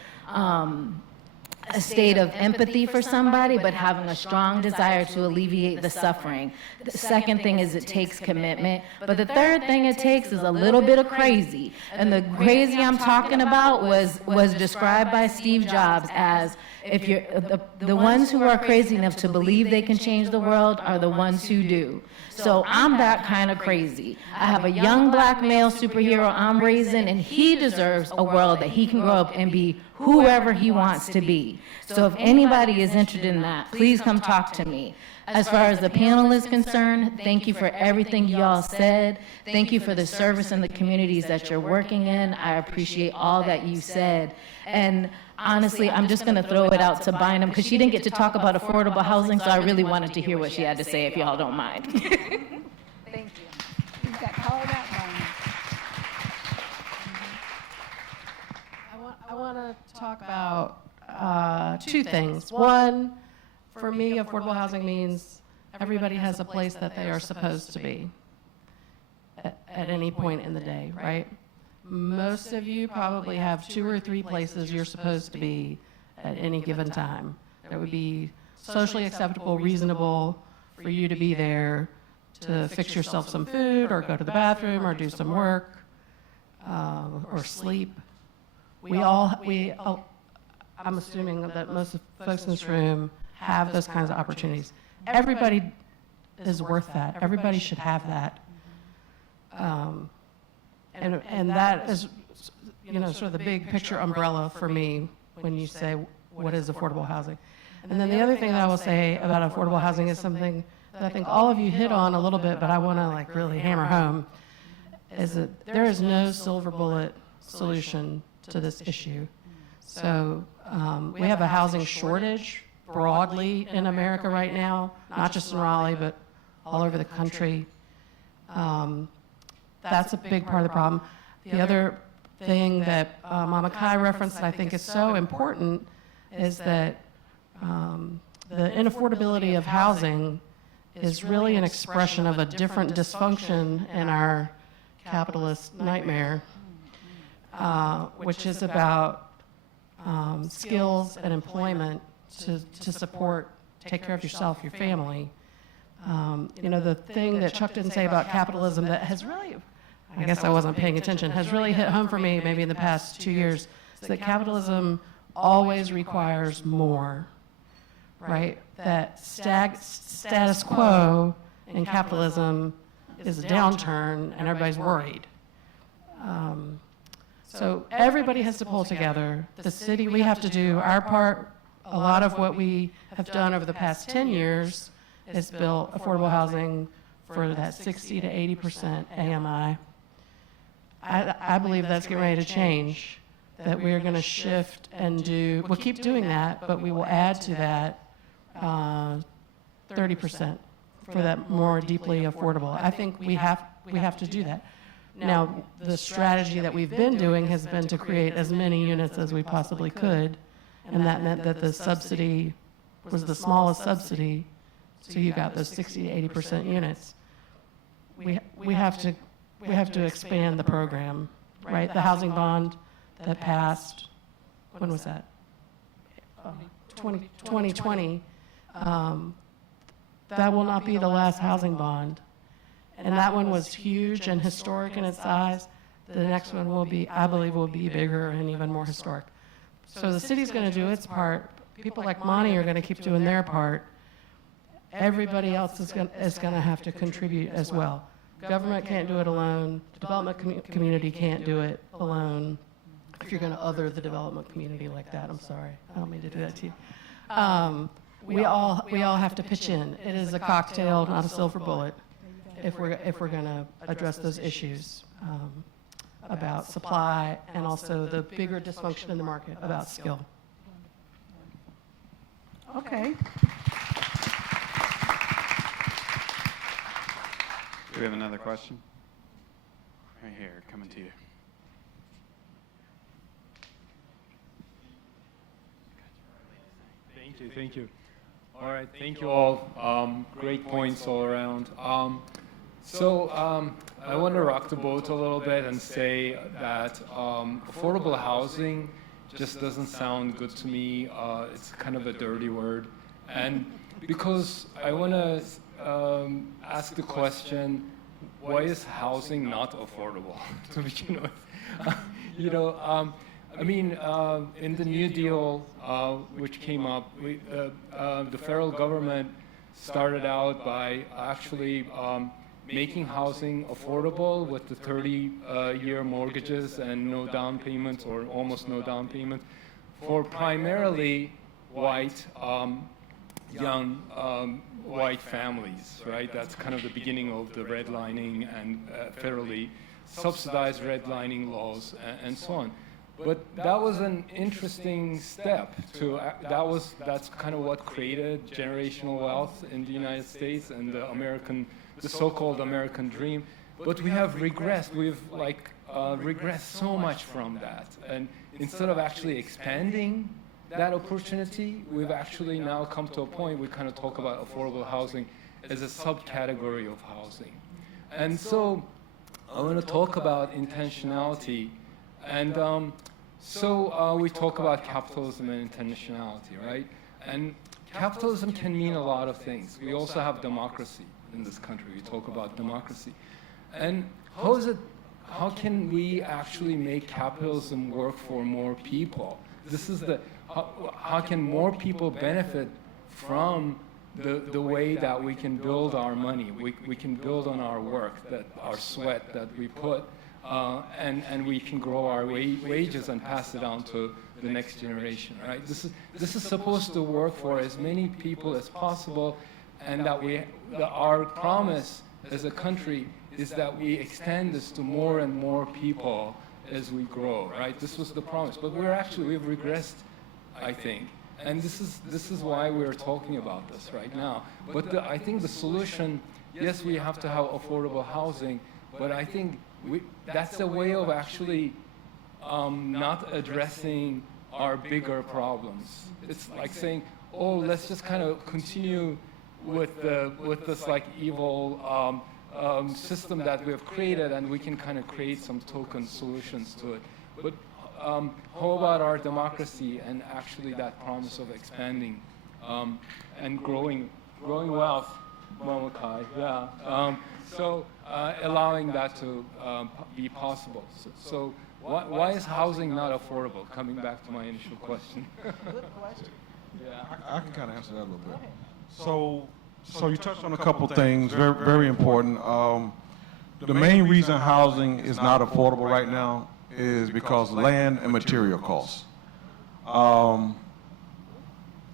a state of empathy for somebody, but having a strong desire to alleviate the suffering. The second thing is it takes commitment, but the third thing it takes is a little bit of crazy. And the crazy I'm talking about was described by Steve Jobs as, if you're the ones who are crazy enough to believe they can change the world are the ones who do. So I'm that kind of crazy. I have a young black male superhero I'm raising, and he deserves a world that he can grow up and be whoever he wants to be. So if anybody is interested in that, please come talk to me. As far as the panel is concerned, thank you for everything y'all said. Thank you for the service in the communities that you're working in. I appreciate all that you said. And honestly, I'm just going to throw it out to Bynum because she didn't get to talk about affordable housing, so I really wanted to hear what she had to say, if y'all don't mind. Thank you. You got called out, Barney. I want to talk about 2 things. One, for me, affordable housing means everybody has a place that they are supposed to be at any point in the day, right? Most of you probably have 2 or 3 places you're supposed to be at any given time. That would be socially acceptable, reasonable for you to be there to fix yourself some food or go to the bathroom or do some work or sleep. I'm assuming that most of the folks in this room have those kinds of opportunities. Everybody is worth that. Everybody should have that. And that is, sort of the big picture umbrella for me when you say, what is affordable housing? And then the other thing that I will say about affordable housing is something that I think all of you hit on a little bit, but I want to really hammer home, is that there is no silver bullet solution to this issue. So we have a housing shortage broadly in America right now, not just in Raleigh, but all over the country. That's a big part of the problem. The other thing that Mama Kai referenced that I think is so important is that the inaffordability of housing is really an expression of a different dysfunction in our capitalist nightmare, which is about skills and employment to support, take care of yourself, your family. The thing that Chuck didn't say about capitalism that has really, I guess I wasn't paying attention, has really hit home for me maybe in the past 2 years, is that capitalism always requires more, right? that status quo in capitalism is a downturn and everybody's worried. So everybody has to pull together. The city, we have to do our part. A lot of what we have done over the past 10 years is built affordable housing for that 60 to 80% AMI. I believe that's getting ready to change, that we're going to shift and we'll keep doing that, but we will add to that 30% for that more deeply affordable. I think we have to do that. Now, the strategy that we've been doing has been to create as many units as we possibly could, and that meant that the subsidy was the smallest subsidy, so you got those 60 to 80% units. We have to expand the program, right? The housing bond that passed, when was that? 2020. That will not be the last housing bond. And that one was huge and historic in its size. The next one will be, I believe, will be bigger and even more historic. So the city's going to do its part. People like Monty are going to keep doing their part. Everybody else is going to have to contribute as well. Government can't do it alone. The development community can't do it alone. If you're going to other the development community like that, I'm sorry. I don't mean to do that to you. We all have to pitch in. It is a cocktail, not a silver bullet, if we're going to address those issues about supply and also the bigger dysfunction in the market about skill. Okay. Do we have another question? Right here, coming to you. Thank you. All right, thank you all. Great points all around. I want to rock the boat a little bit and say that affordable housing just doesn't sound good to me. It's kind of a dirty word. And because I want to ask the question, why is housing not affordable to begin with? In the New Deal, which came up, the federal government started out by actually making housing affordable with the 30-year mortgages and no down payments or almost no down payment for primarily white, young white families, right? That's kind of the beginning of the redlining and federally subsidized redlining laws and so on. But that was an interesting step that's kind of what created generational wealth in the United States and the so-called American dream. But we have regressed. We've regressed so much from that. And instead of actually expanding that opportunity, we've actually now come to a point we kind of talk about affordable housing as a subcategory of housing. And so I want to talk about intentionality. And we talk about capitalism and intentionality, right? And capitalism can mean a lot of things. We also have democracy in this country. We talk about democracy. And how can we actually make capitalism work for more people? This is how can more people benefit from the way that we can build our money? We can build on our work, our sweat that we put, and we can grow our wages and pass it on to the next generation, right? This is supposed to work for as many people as possible, and that our promise as a country is that we extend this to more and more people as we grow, right? This was the promise, but we've regressed, I think, and this is why we're talking about this right now. But I think the solution, yes, we have to have affordable housing, but I think that's a way of actually not addressing our bigger problems. It's like saying, oh, let's just kind of continue with this like evil system that we have created, and we can kind of create some token solutions to it. But how about our democracy and actually that promise of expanding and growing wealth, Mamakai, yeah. Allowing that to be possible. So why is housing not affordable? Coming back to my initial question. Good question. I can kind of answer that a little bit. So you touched on a couple things, very, very important. The main reason housing is not affordable right now is because land and material costs. I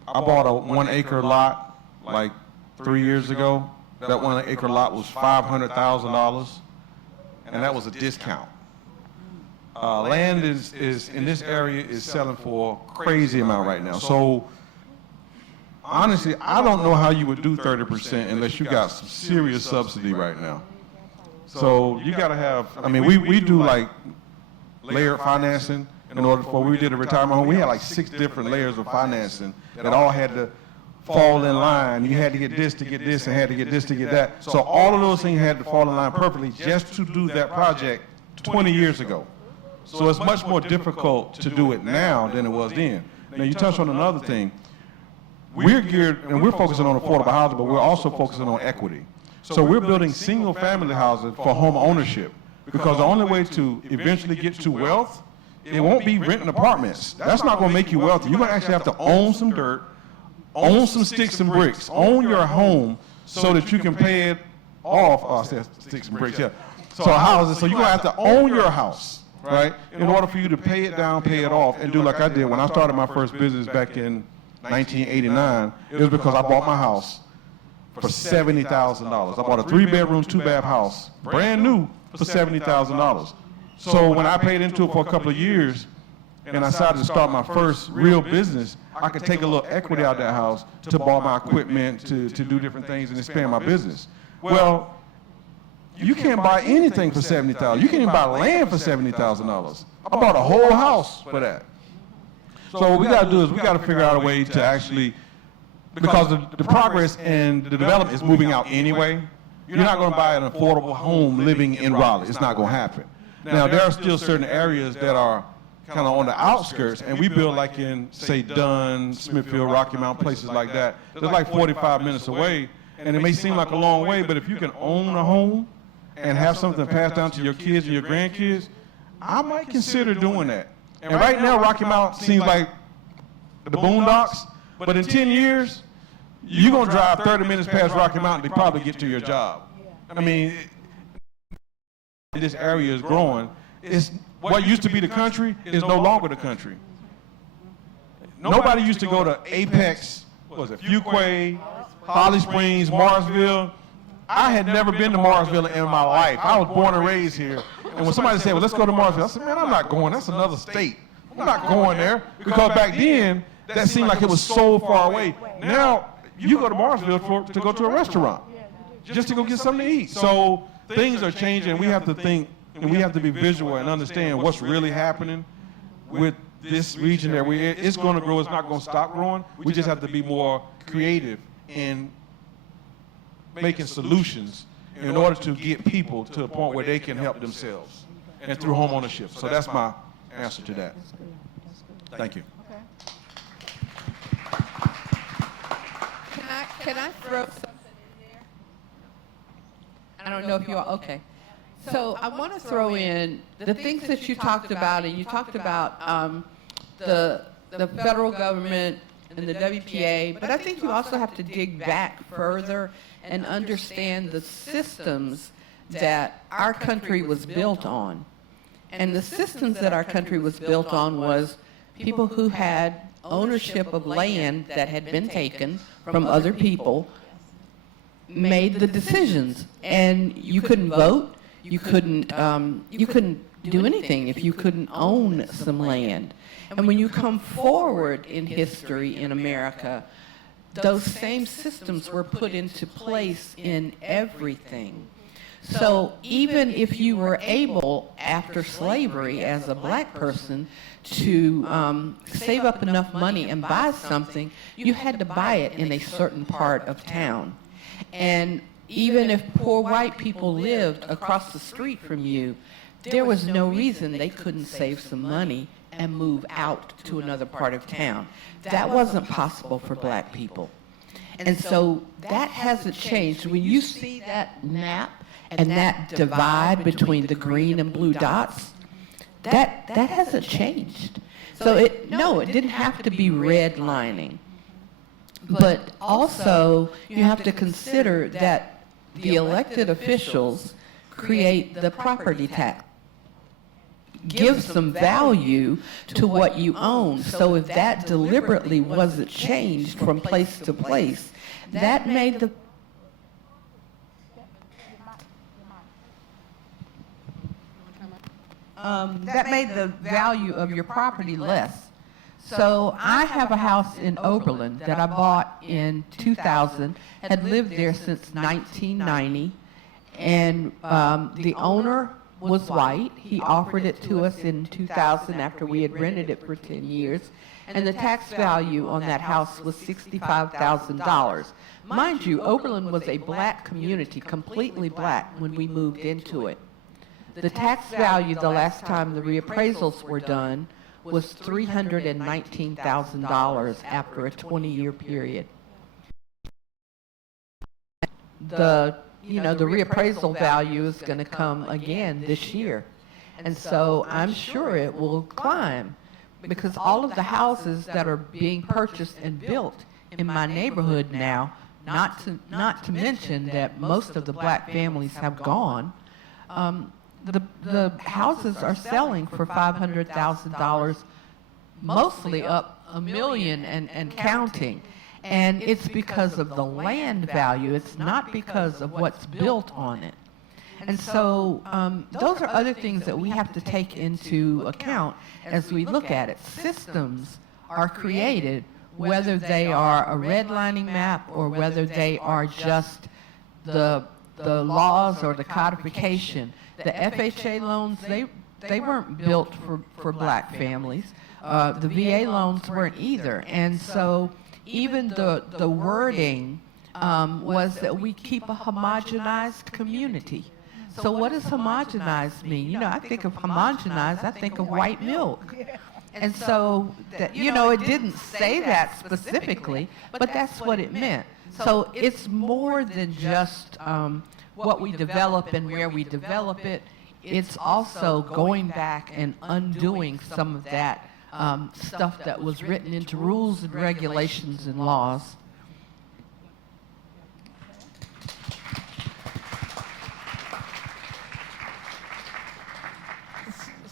bought a 1 acre lot like 3 years ago. That 1 acre lot was $500,000, and that was a discount. Land is in this area is selling for a crazy amount right now. So honestly, I don't know how you would do 30% unless you got some serious subsidy right now. So you got to have, I mean, we do like layered financing in order for, we did a retirement home, we had like 6 different layers of financing that all had to fall in line. You had to get this to get this and had to get this to get that. So all of those things had to fall in line perfectly just to do that project 20 years ago. So it's much more difficult to do it now than it was then. Now you touched on another thing. We're geared, and we're focusing on affordable housing, but we're also focusing on equity. So we're building single family housing for home ownership, because the only way to eventually get to wealth, it won't be renting apartments. That's not gonna make you wealthy. You're gonna actually have to own some dirt, own some sticks and bricks, own your home so that you can pay it off. Oh, I said sticks and bricks, yeah. So houses, so you're gonna have to own your house, right? In order for you to pay it down, pay it off, and do like I did when I started my first business back in 1989, it was because I bought my house for $70,000. I bought a 3-bedroom, 2-bath house, brand new, for $70,000. So when I paid into it for a couple of years, and I decided to start my first real business, I could take a little equity out of that house to buy my equipment, to do different things and expand my business. Well, you can't buy anything for $70,000. You can't even buy land for $70,000. I bought a whole house for that. So what we got to do is we got to figure out a way to actually, because the progress and the development is moving out anyway, you're not going to buy an affordable home living in Raleigh. It's not going to happen. Now, there are still certain areas that are kind of on the outskirts, and we build like in, say, Dunn, Smithfield, Rocky Mount, places like that. They're like 45 minutes away, and it may seem like a long way, but if you can own a home and have something passed down to your kids and your grandkids, I might consider doing that. And right now, Rocky Mount seems like the boondocks, but in 10 years, you're going to drive 30 minutes past Rocky Mountain to probably get to your job. I mean, this area is growing. It's, what used to be the country is no longer the country. Nobody used to go to Apex, what was it, Fuquay, Holly Springs, Morrisville. I had never been to Morrisville in my life. I was born and raised here. And when somebody said, well, let's go to Morrisville, I said, man, I'm not going. That's another state. I'm not going there. Because back then, that seemed like it was so far away. Now, you go to Morrisville to go to a restaurant, just to go get something to eat. So things are changing. We have to think, and we have to be visual and understand what's really happening with this region that we're in. It's going to grow. It's not going to stop growing. We just have to be more creative in making solutions in order to get people to a point where they can help themselves and through home ownership. So that's my answer to that. Thank you. Can I throw something in there? I don't know if you all, okay. So I want to throw in the things that you talked about, and you talked about the federal government and the WPA, but I think you also have to dig back further and understand the systems that our country was built on. And the systems that our country was built on was people who had ownership of land that had been taken from other people made the decisions, and you couldn't vote, you couldn't do anything if you couldn't own some land. And when you come forward in history in America, those same systems were put into place in everything. So even if you were able, after slavery, as a black person, to save up enough money and buy something, you had to buy it in a certain part of town. And even if poor white people lived across the street from you, there was no reason they couldn't save some money and move out to another part of town. That wasn't possible for black people. And so that hasn't changed. When you see that map and that divide between the green and blue dots, that hasn't changed. So it didn't have to be redlining. But also, you have to consider that the elected officials create the property tax, give some value to what you own. So if that deliberately wasn't changed from place to place, that made the value of your property less. So I have a house in Oberlin that I bought in 2000, had lived there since 1990, and the owner was white. He offered it to us in 2000 after we had rented it for 10 years, and the tax value on that house was $65,000. Mind you, Oberlin was a black community, completely black, when we moved into it. The tax value the last time the reappraisals were done was $319,000 after a 20-year period. The reappraisal value is going to come again this year. And so I'm sure it will climb, because all of the houses that are being purchased and built in my neighborhood now, not to mention that most of the black families have gone, the houses are selling for $500,000, mostly up $1 million and counting. And it's because of the land value. It's not because of what's built on it. And so those are other things that we have to take into account as we look at it. Systems are created, whether they are a redlining map or whether they are just the laws or the codification. The FHA loans, they weren't built for black families. The VA loans weren't either. And so even the wording was that we keep a homogenized community. So what does homogenized mean? You know, I think of homogenized, I think of white milk. And so, that, it didn't say that specifically, but that's what it meant. So it's more than just what we develop and where we develop it. It's also going back and undoing some of that stuff that was written into rules and regulations and laws.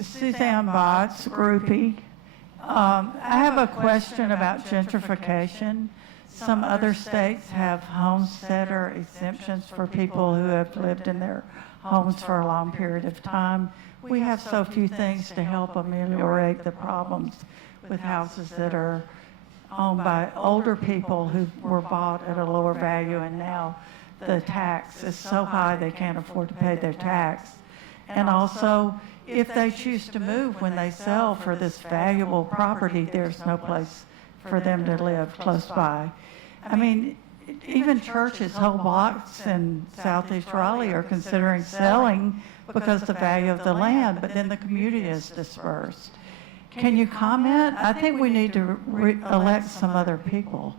Suzanne Botts, groupie. I have a question about gentrification. Some other states have homesteader exemptions for people who have lived in their homes for a long period of time. We have so few things to help ameliorate the problems with houses that are owned by older people who were bought at a lower value, and now the tax is so high they can't afford to pay their tax. And also, if they choose to move when they sell for this valuable property, there's no place for them to live close by. I mean, even churches, whole blocks in southeast Raleigh are considering selling because of the value of the land, but then the community is dispersed. Can you comment? I think we need to elect some other people,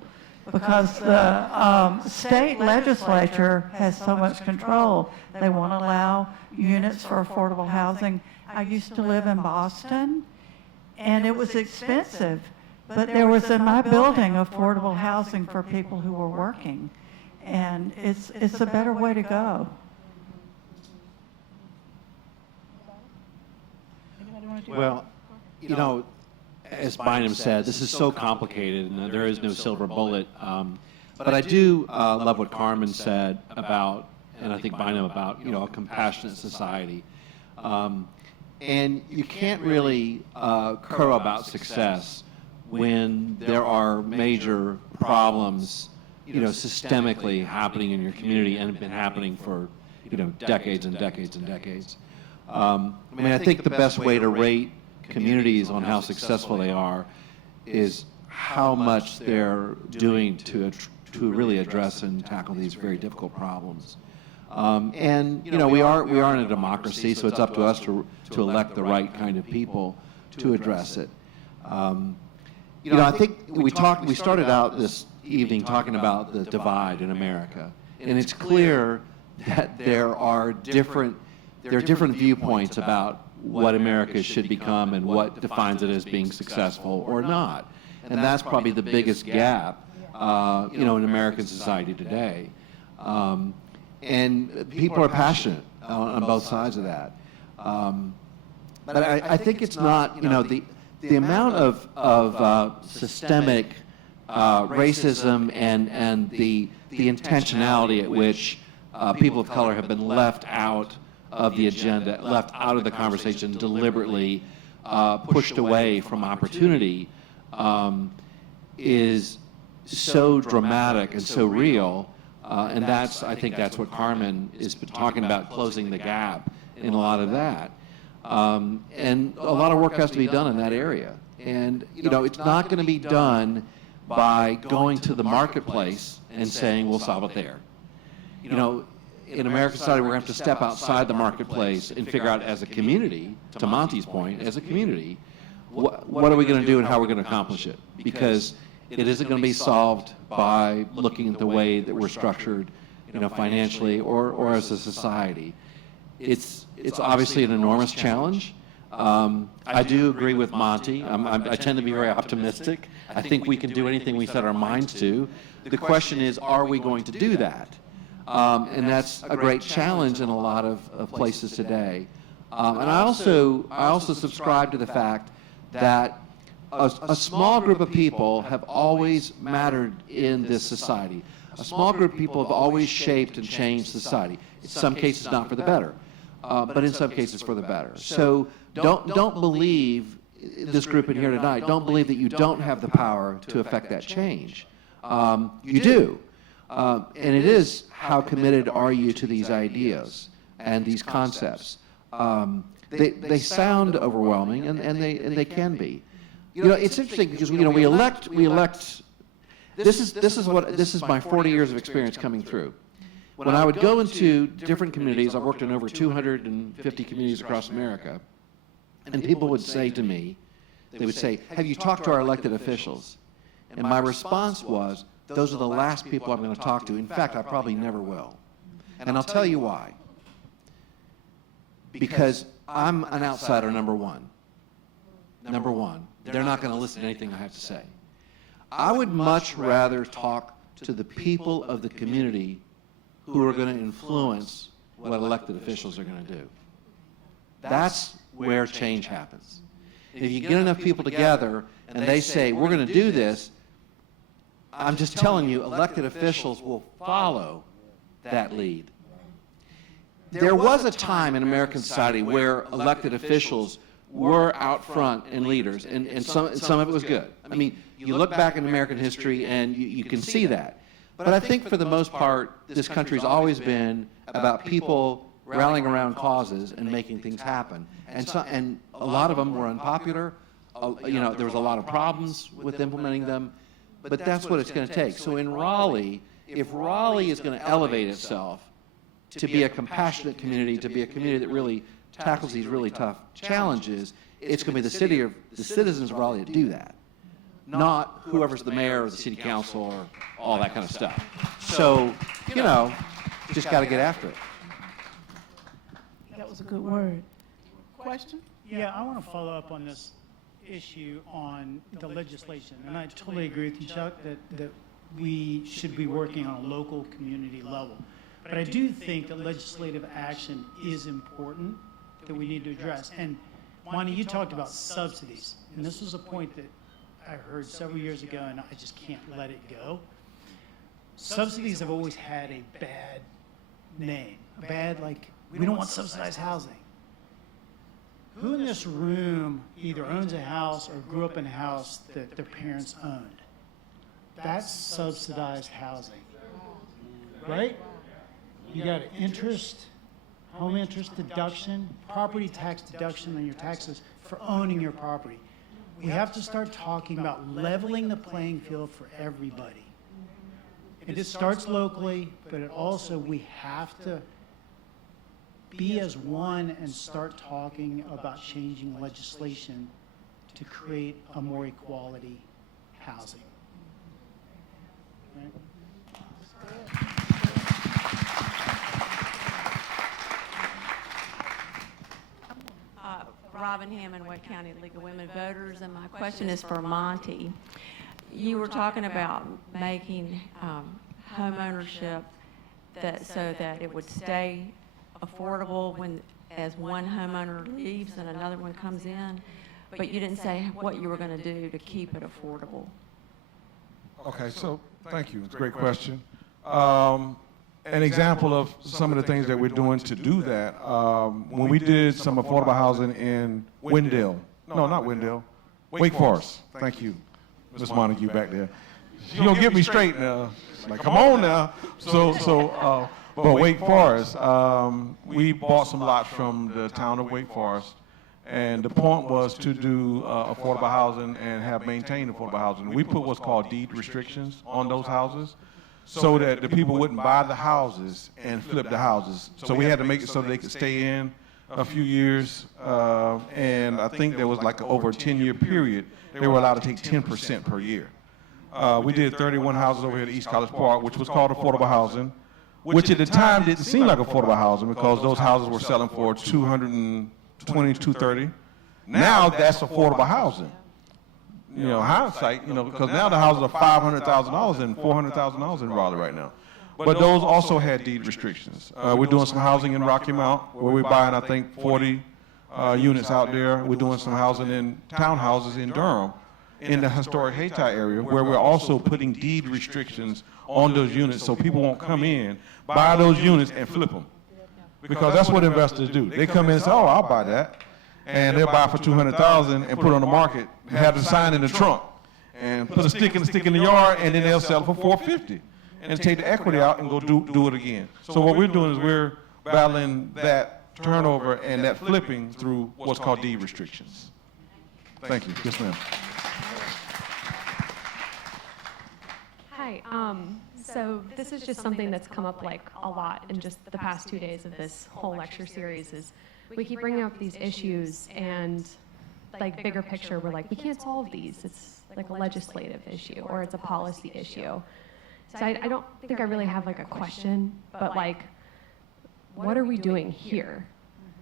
because the state legislature has so much control. They won't allow units for affordable housing. I used to live in Boston, and it was expensive, but there was in my building affordable housing for people who were working, and it's a better way to go. Well, as Bynum said, this is so complicated, and there is no silver bullet. But I do love what Carmen said about, and I think Bynum about, a compassionate society. And you can't really crow about success when there are major problems, systemically happening in your community and have been happening for, decades and decades and decades. I think the best way to rate communities on how successful they are is how much they're doing to really address and tackle these very difficult problems. We are in a democracy, so it's up to us to elect the right kind of people to address it. I think we started out this evening talking about the divide in America, and it's clear that there are different viewpoints about what America should become and what defines it as being successful or not. And that's probably the biggest gap in American society today. And people are passionate on both sides of that. But I think it's not, the amount of systemic racism and the intentionality at which people of color have been left out of the agenda, left out of the conversation, deliberately pushed away from opportunity, is so dramatic and so real. And I think that's what Carmen is talking about, closing the gap in a lot of that. And a lot of work has to be done in that area. And, it's not going to be done by going to the marketplace and saying, we'll solve it there. In American society, we're going to have to step outside the marketplace and figure out as a community, to Monty's point, as a community, what are we going to do and how are we going to accomplish it? Because it isn't going to be solved by looking at the way that we're structured, financially or as a society. It's obviously an enormous challenge. I do agree with Monty. I tend to be very optimistic. I think we can do anything we set our minds to. The question is, are we going to do that? And that's a great challenge in a lot of places today. And I also subscribe to the fact that a small group of people have always mattered in this society. A small group of people have always shaped and changed society. In some cases, not for the better, but in some cases for the better. So don't believe, this group in here tonight, don't believe that you don't have the power to affect that change. You do. And it is, how committed are you to these ideas and these concepts? They sound overwhelming, and they can be. It's interesting because we elect. This is my 40 years of experience coming through. When I would go into different communities, I've worked in over 250 communities across America, and people would say to me, they would say, "Have you talked to our elected officials?" And my response was, "Those are the last people I'm going to talk to. In fact, I probably never will." And I'll tell you why. Because I'm an outsider, number one. Number one. They're not going to listen to anything I have to say. I would much rather talk to the people of the community who are going to influence what elected officials are going to do. That's where change happens. If you get enough people together and they say, we're going to do this, I'm just telling you, elected officials will follow that lead. There was a time in American society where elected officials were out front and leaders, and some of it was good. I mean, you look back in American history and you can see that. But I think for the most part, this country's always been about people rallying around causes and making things happen. And a lot of them were unpopular. There was a lot of problems with implementing them. But that's what it's going to take. So in Raleigh, if Raleigh is going to elevate itself to be a compassionate community, to be a community that really tackles these really tough challenges, it's going to be the citizens of Raleigh that do that, not whoever's the mayor or the city council or all that kind of stuff. So, just got to get after it. That was a good word. Question? Yeah, I want to follow up on this issue on the legislation. And I totally agree with you, Chuck, that we should be working on a local community level. But I do think that legislative action is important that we need to address. And Monty, you talked about subsidies. And this was a point that I heard several years ago, and I just can't let it go. Subsidies have always had a bad name. We don't want subsidized housing. Who in this room either owns a house or grew up in a house that their parents owned? That's subsidized housing, right? You got home interest deduction, property tax deduction on your taxes for owning your property. We have to start talking about leveling the playing field for everybody. It starts locally, but we have to be as one and start talking about changing legislation to create a more equality housing. Right? Robin Hammond, Wake County League of Women Voters, and my question is for Monty. you were talking about making home ownership so that it would stay affordable as one homeowner leaves and another one comes in, but you didn't say what you were going to do to keep it affordable. Okay, so thank you. It's a great question. An example of some of the things that we're doing to do that, when we did some affordable housing in Wendell, no, not Wendell, Wake Forest. Thank you, Ms. Montague back there. You're going to get me straight now. Like, come on now. But Wake Forest, we bought some lots from the town of Wake Forest, and the point was to do affordable housing and have maintained affordable housing. We put what's called deed restrictions on those houses so that the people wouldn't buy the houses and flip the houses. So we had to make it so they could stay in a few years, and I think there was like over a 10-year period, they were allowed to take 10% per year. We did 31 houses over here at East College Park, which was called affordable housing, which at the time didn't seem like affordable housing because those houses were selling for $220, $230. Now that's affordable housing. You know, hindsight, you know, because now the houses are $500,000 and $400,000 in Raleigh right now. But those also had deed restrictions. We're doing some housing in Rocky Mount where we're buying, I think, 40 units out there. We're doing some housing in townhouses in Durham in the historic Hayti area where we're also putting deed restrictions on those units so people won't come in, buy those units and flip them. Because that's what investors do. They come in and say, oh, I'll buy that. And they'll buy for $200,000 and put it on the market, have the sign in the trunk, and put a stick in the yard, and then they'll sell it for $450 and take the equity out and go do it again. So what we're doing is we're battling that turnover and that flipping through what's called deed restrictions. Thank you. Yes, ma'am. Hi. So this is just something that's come up like a lot in just the past 2 days of this whole lecture series is we keep bringing up these issues and like bigger picture, we're like, we can't solve these. It's like a legislative issue or it's a policy issue. So I don't think I really have like a question, but like, what are we doing here?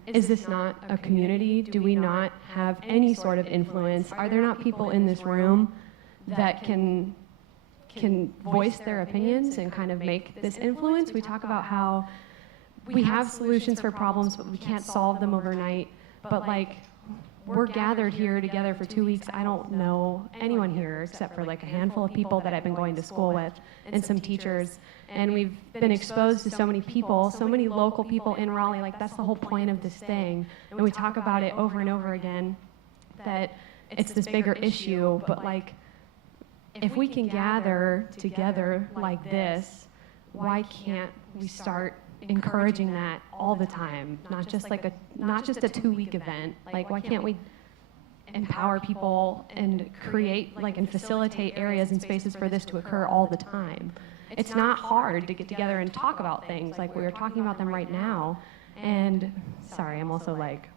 Is this not a community? Do we not have any sort of influence? Are there not people in this room that can voice their opinions and kind of make this influence? We talk about how we have solutions for problems, but we can't solve them overnight. But like, we're gathered here together for 2 weeks. I don't know anyone here except for like a handful of people that I've been going to school with and some teachers. And we've been exposed to so many people, so many local people in Raleigh. Like, that's the whole point of this thing. And we talk about it over and over again, that it's this bigger issue. But like, if we can gather together like this, why can't we start encouraging that all the time, not just a 2-week event? Like, why can't we empower people and create and facilitate areas and spaces for this to occur all the time? It's not hard to get together and talk about things like we are talking about them right now. And sorry, I'm also like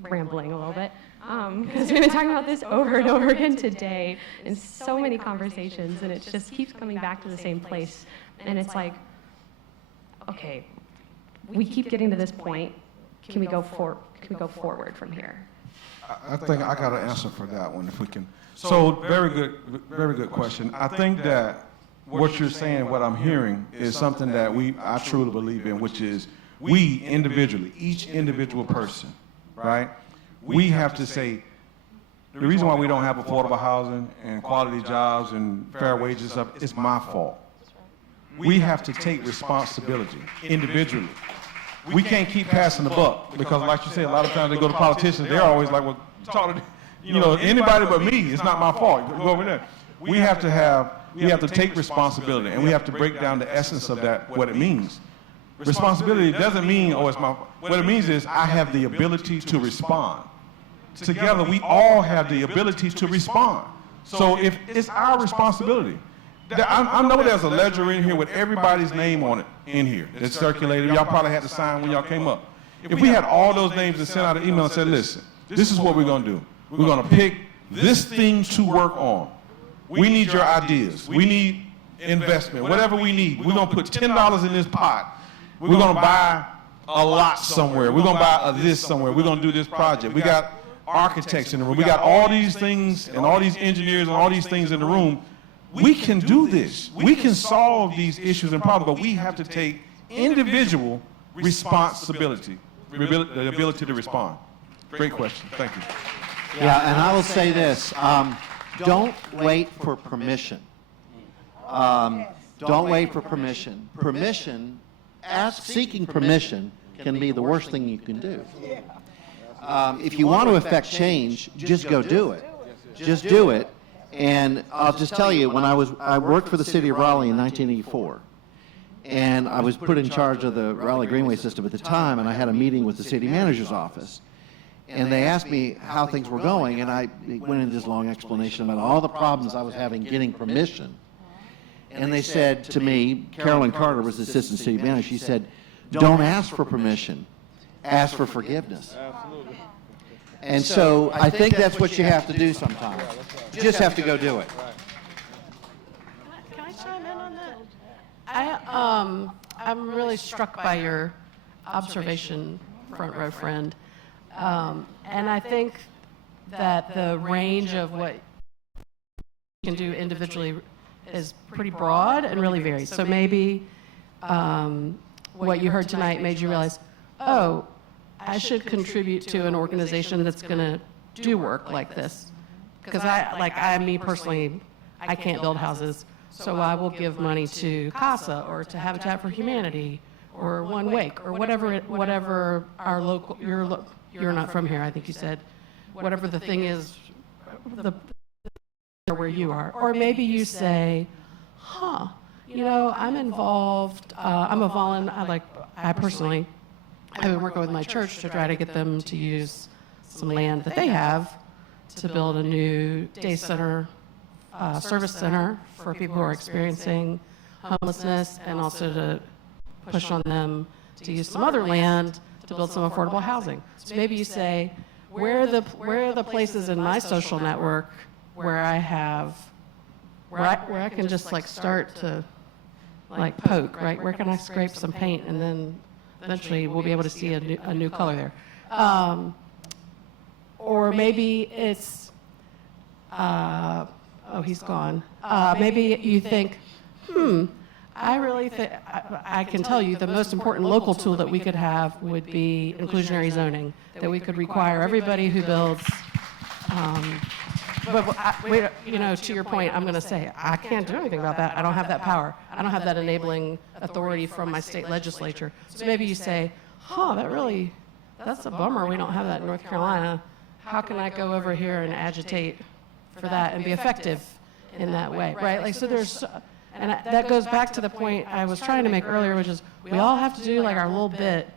rambling a little bit because we've been talking about this over and over again today in so many conversations, and it just keeps coming back to the same place. And it's like, okay, we keep getting to this point. Can we go forward from here? I think I got an answer for that one, if we can. So very good question. I think that what you're saying, what I'm hearing, is something that I truly believe in, which is we individually, each individual person, right? We have to say, the reason why we don't have affordable housing and quality jobs and fair wages and stuff, it's my fault. We have to take responsibility individually. We can't keep passing the buck because, like you said, a lot of times they go to politicians, they're always like, well, talk to, anybody but me. It's not my fault. Go over there. We have to take responsibility, and we have to break down the essence of that, what it means. Responsibility doesn't mean, oh, it's my fault. What it means is I have the ability to respond. Together, we all have the ability to respond. So if it's our responsibility. I know there's a ledger in here with everybody's name on it in here. It's circulated. Y'all probably had to sign when y'all came up. If we had all those names and sent out an email and said, listen, this is what we're going to do. We're going to pick this thing to work on. We need your ideas. We need investment. Whatever we need. We're going to put $10 in this pot. We're going to buy a lot somewhere. We're going to buy this somewhere. We're going to do this project. We got architects in the room. We got all these things and all these engineers and all these things in the room. we can do this. We can solve these issues and problems, but we have to take individual responsibility, the ability to respond. Great question. Thank you. Yeah, and I will say this, don't wait for permission. Don't wait for permission. Seeking permission can be the worst thing you can do. If you want to affect change, just go do it. Just do it. And I'll just tell you, when I worked for the city of Raleigh in 1984, and I was put in charge of the Raleigh Greenway system at the time, and I had a meeting with the city manager's office. And they asked me how things were going, and I went into this long explanation about all the problems I was having getting permission. And they said to me, Carolyn Carter was the assistant city manager, she said, don't ask for permission, ask for forgiveness. And so I think that's what you have to do sometimes. You just have to go do it. Can I chime in on that? I'm really struck by your observation, front row friend. And I think that the range of what you can do individually is pretty broad and really varies. So maybe what you heard tonight made you realize, oh, I should contribute to an organization that's going to do work like this. Because me personally, I can't build houses, so I will give money to CASA or to Habitat for Humanity or One Wake or whatever our local, you're not from here, I think you said, whatever the thing is, where you are. Or maybe you say, I'm involved, I'm a volunteer, I've been working with my church to try to get them to use some land that they have to build a new day center, service center for people who are experiencing homelessness, and also to push on them to use some other land to build some affordable housing. So maybe you say, where are the places in my social network where I can just start to poke, right? Where can I scrape some paint, and then eventually we'll be able to see a new color there. Or maybe it's, he's gone. Maybe you think, I really think, I can tell you the most important local tool that we could have would be inclusionary zoning, that we could require everybody who builds, to your point, I'm going to say, I can't do anything about that. I don't have that power. I don't have that enabling authority from my state legislature. So maybe you say, that's a bummer. We don't have that in North Carolina. How can I go over here and agitate for that and be effective in that way, right? So that goes back to the point I was trying to make earlier, which is we all have to do our little bit,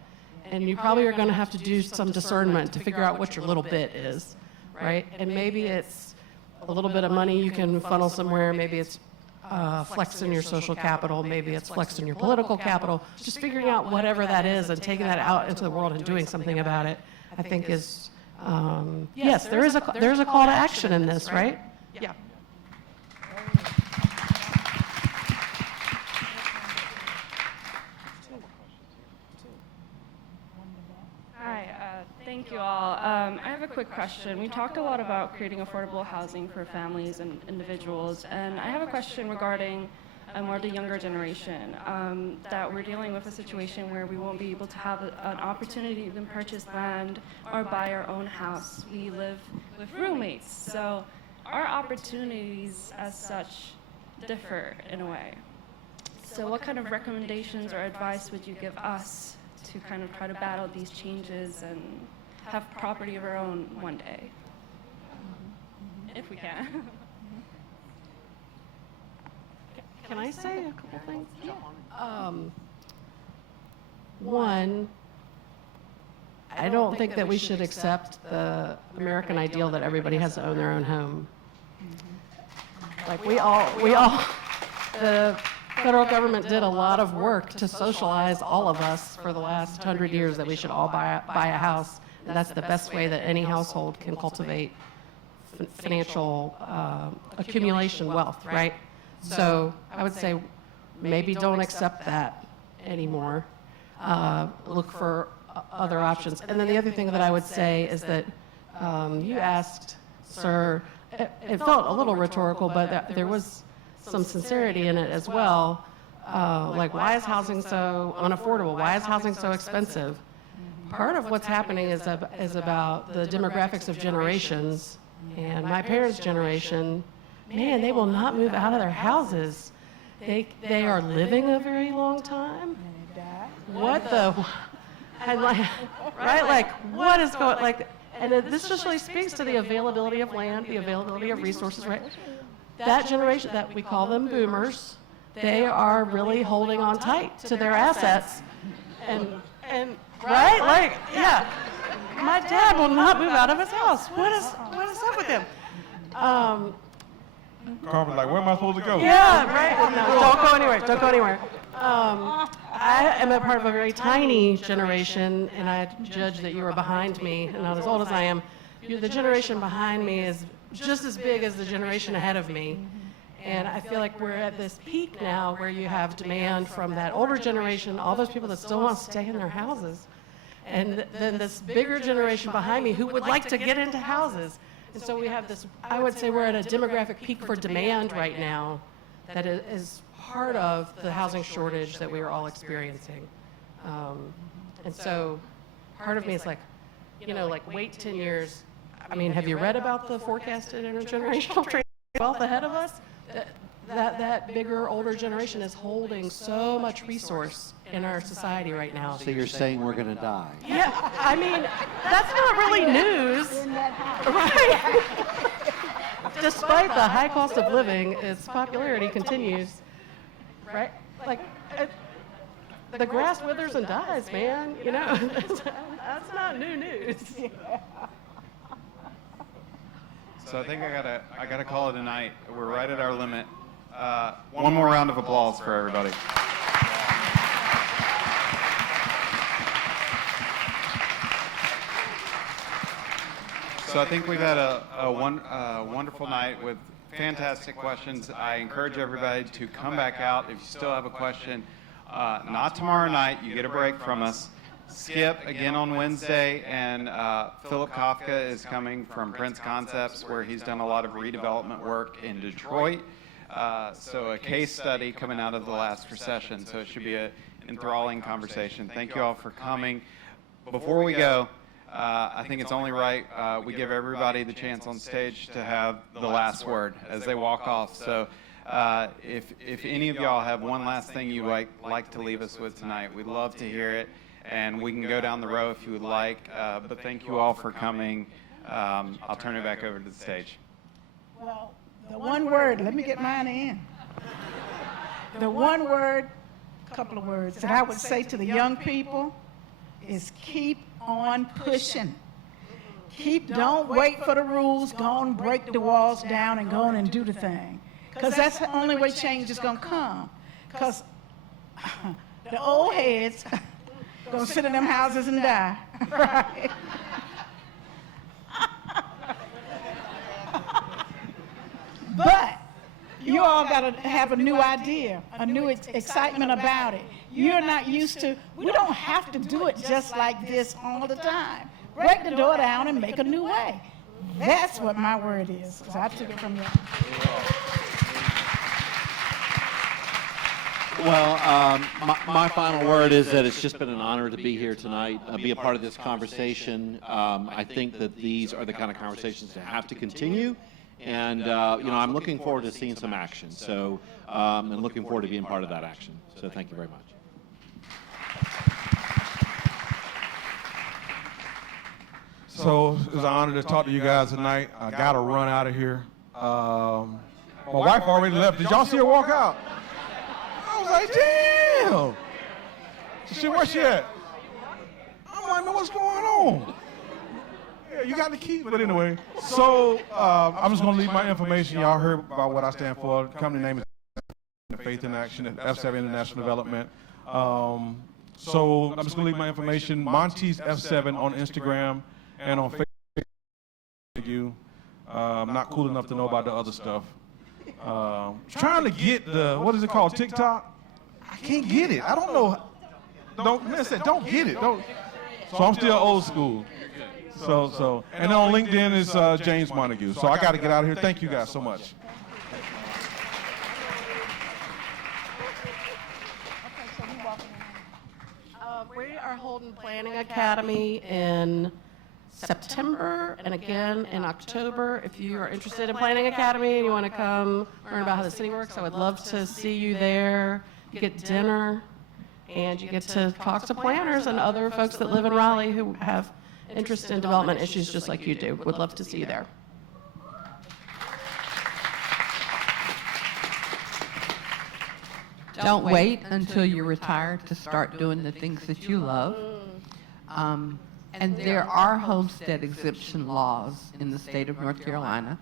and you probably are going to have to do some discernment to figure out what your little bit is, right? And maybe it's a little bit of money you can funnel somewhere. Maybe it's flexing your social capital. Maybe it's flexing your political capital. Just figuring out whatever that is and taking that out into the world and doing something about it, I think is, yes, there's a call to action in this, right? Yeah. Hi, thank you all. I have a quick question. We talked a lot about creating affordable housing for families and individuals, and I have a question regarding more the younger generation, that we're dealing with a situation where we won't be able to have an opportunity to even purchase land or buy our own house. We live with roommates, so our opportunities as such differ in a way. So what kind of recommendations or advice would you give us to kind of try to battle these changes and have property of our own one day, if we can? Can I say a couple things? Yeah. One, I don't think that we should accept the American ideal that everybody has to own their own home. The federal government did a lot of work to socialize all of us for the last 100 years that we should all buy a house. And that's the best way that any household can cultivate financial accumulation wealth, right? So I would say maybe don't accept that anymore. Look for other options. And then the other thing that I would say is that you asked, sir, it felt a little rhetorical, but there was some sincerity in it as well. Like, why is housing so unaffordable? Why is housing so expensive? Part of what's happening is about the demographics of generations. And my parents' generation, man, they will not move out of their houses. They are living a very long time. What the, and like, right? Like, what is going, like, and this just really speaks to the availability of land, the availability of resources, right? That generation, that we call them boomers, they are really holding on tight to their assets. And right? Like, yeah. My dad will not move out of his house. What is up with him? Carmen's like, where am I supposed to go? Yeah, right. No, don't go anywhere. Don't go anywhere. I am a part of a very tiny generation, and I judge that you are behind me, and not as old as I am. The generation behind me is just as big as the generation ahead of me. And I feel like we're at this peak now where you have demand from that older generation, all those people that still want to stay in their houses. And then this bigger generation behind me who would like to get into houses. And so we have this, I would say we're at a demographic peak for demand right now that is part of the housing shortage that we are all experiencing. And so part of me is like, you know, like wait 10 years. I mean, have you read about the forecasted intergenerational wealth ahead of us? That bigger, older generation is holding so much resource in our society right now. So you're saying we're going to die? Yeah, I mean, that's not really news, right? Despite the high cost of living, its popularity continues, right? Like, the grass withers and dies, man, you know? That's not new news. So I think I gotta call it a night. We're right at our limit. One more round of applause for everybody. So I think we've had a wonderful night with fantastic questions. I encourage everybody to come back out if you still have a question. Not tomorrow night, you get a break from us. Skip again on Wednesday, and Philip Kafka is coming from Prince Concepts, where he's done a lot of redevelopment work in Detroit. So a case study coming out of the last recession. So it should be an enthralling conversation. Thank you all for coming. Before we go, I think it's only right we give everybody the chance on stage to have the last word as they walk off. So if any of y'all have one last thing you'd like to leave us with tonight, we'd love to hear it. And we can go down the row if you would like. But thank you all for coming. I'll turn it back over to the stage. Well, the one word, let me get mine in. The one word, couple of words that I would say to the young people is keep on pushing. Don't wait for the rules, go on, break the walls down and go on and do the thing. Because that's the only way change is going to come. Because the old heads gonna sit in them houses and die, right? But you all gotta have a new idea, a new excitement about it. You're not used to, we don't have to do it just like this all the time. Break the door down and make a new way. That's what my word is. So I took it from you. Well, my final word is that it's just been an honor to be here tonight, be a part of this conversation. I think that these are the kind of conversations that have to continue, and you know, I'm looking forward to seeing some action. So, and looking forward to being part of that action. So, thank you very much. So it's an honor to talk to you guys tonight. I got to run out of here. My wife already left. Did y'all see her walk out? I was like, damn. Where's she at? I'm like, man, what's going on? Yeah, you got the key. But anyway, so I'm just going to leave my information. Y'all heard about what I stand for. The company name is Faith in Action at F7 International Development. So I'm just going to leave my information. Monty's F7 on Instagram and on Facebook. I'm not cool enough to know about the other stuff. Trying to get the, what is it called, TikTok? I can't get it. I don't know. Don't get it. So I'm still old school. So, and then on LinkedIn is James Montague. So I got to get out of here. Thank you guys so much. are holding Planning Academy in September and again in October. If you are interested in Planning Academy and you want to come learn about how the city works, I would love to see you there. You get dinner, and you get to talk to planners and other folks that live in Raleigh who have interest in development issues just like you do. Would love to see you there. Don't wait until you're retired to start doing the things that you love. And there are homestead exemption laws in the state of North Carolina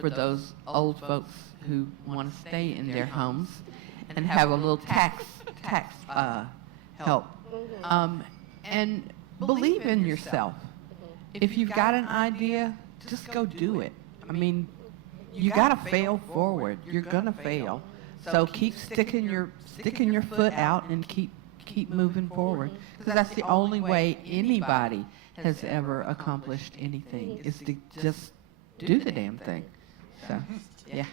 for those old folks who want to stay in their homes and have a little tax help. And believe in yourself. If you've got an idea, just go do it. I mean, you got to fail forward. You're going to fail. So keep sticking your foot out and keep moving forward, because that's the only way anybody has ever accomplished anything, is to just do the damn thing. So, yeah.